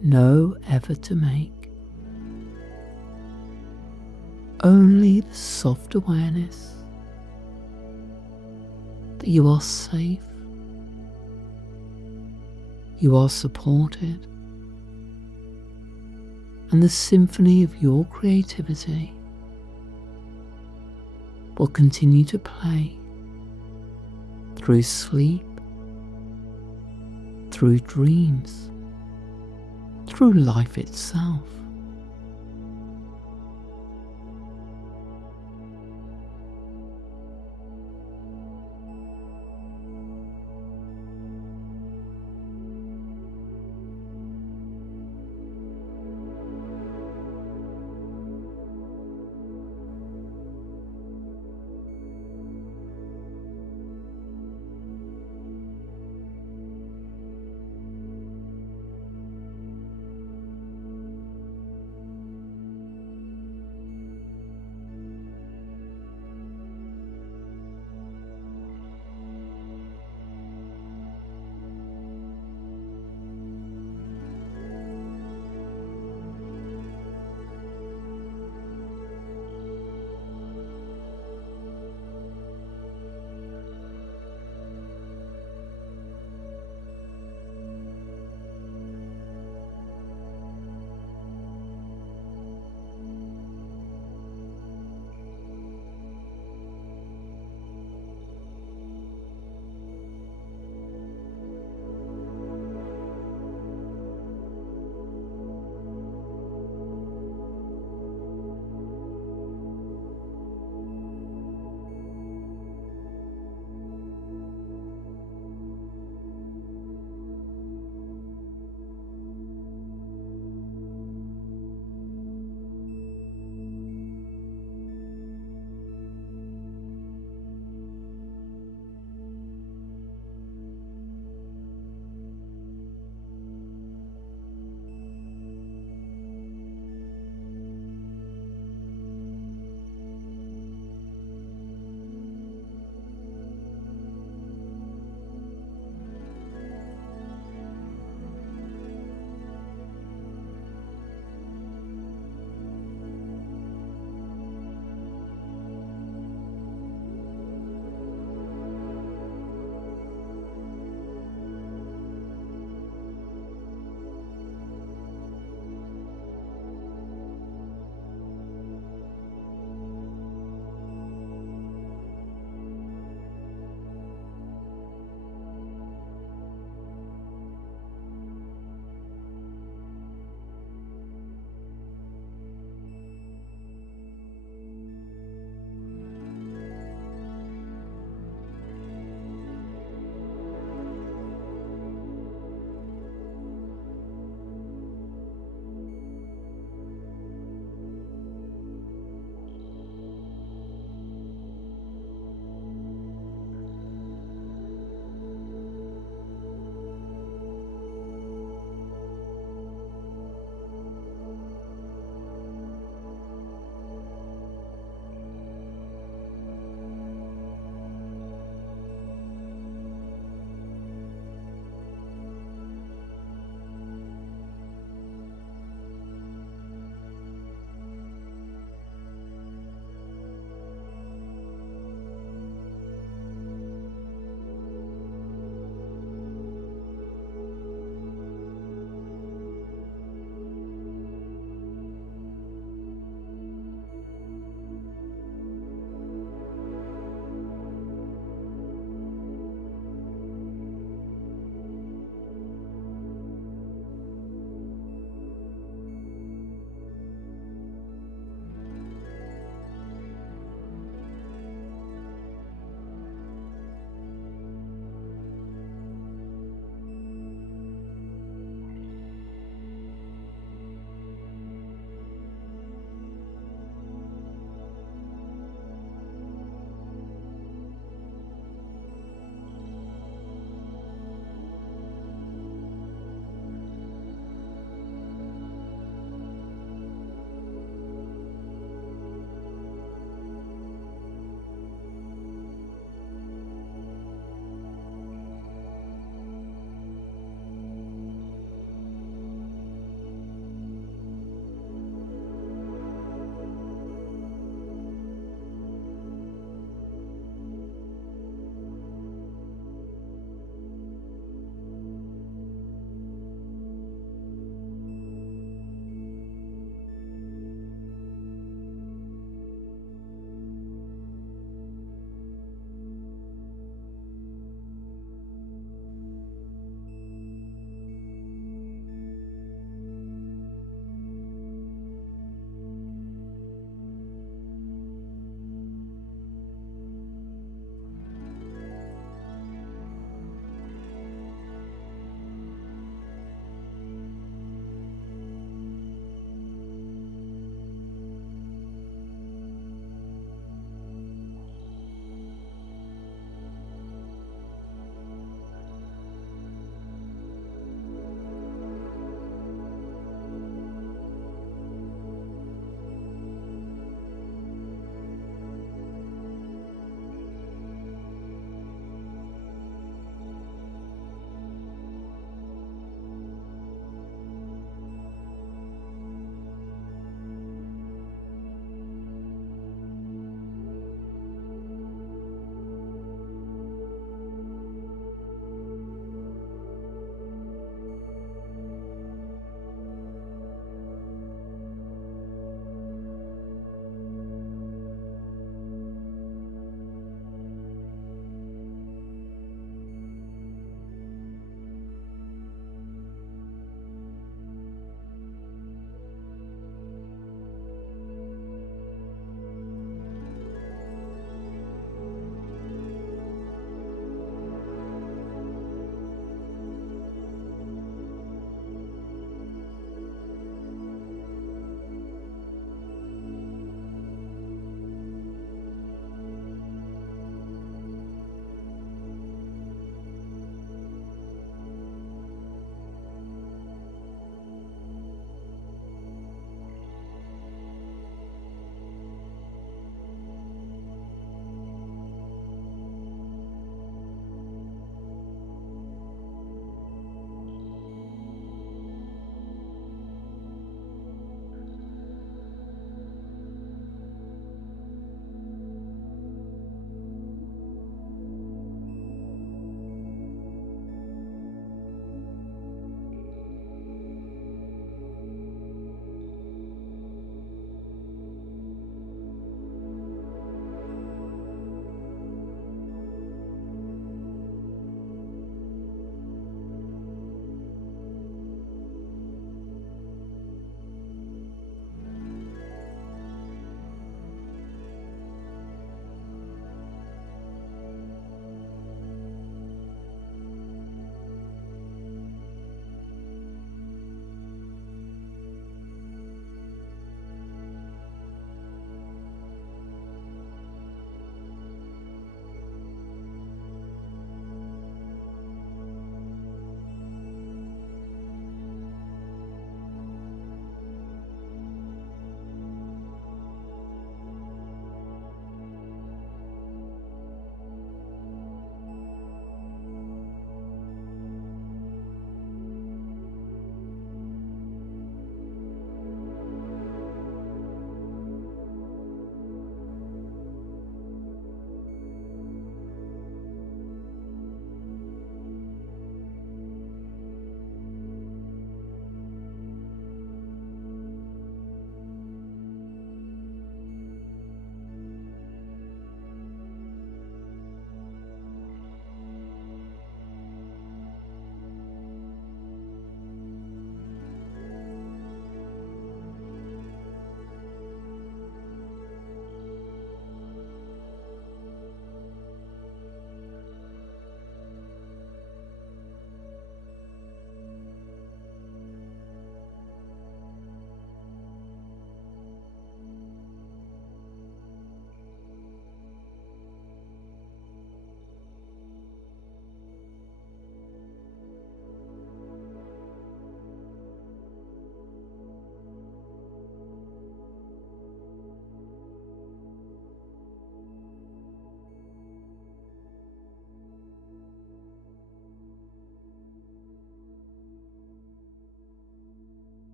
No effort to make. Only the soft awareness that you are safe, you are supported, and the symphony of your creativity will continue to play through sleep, through dreams, through life itself.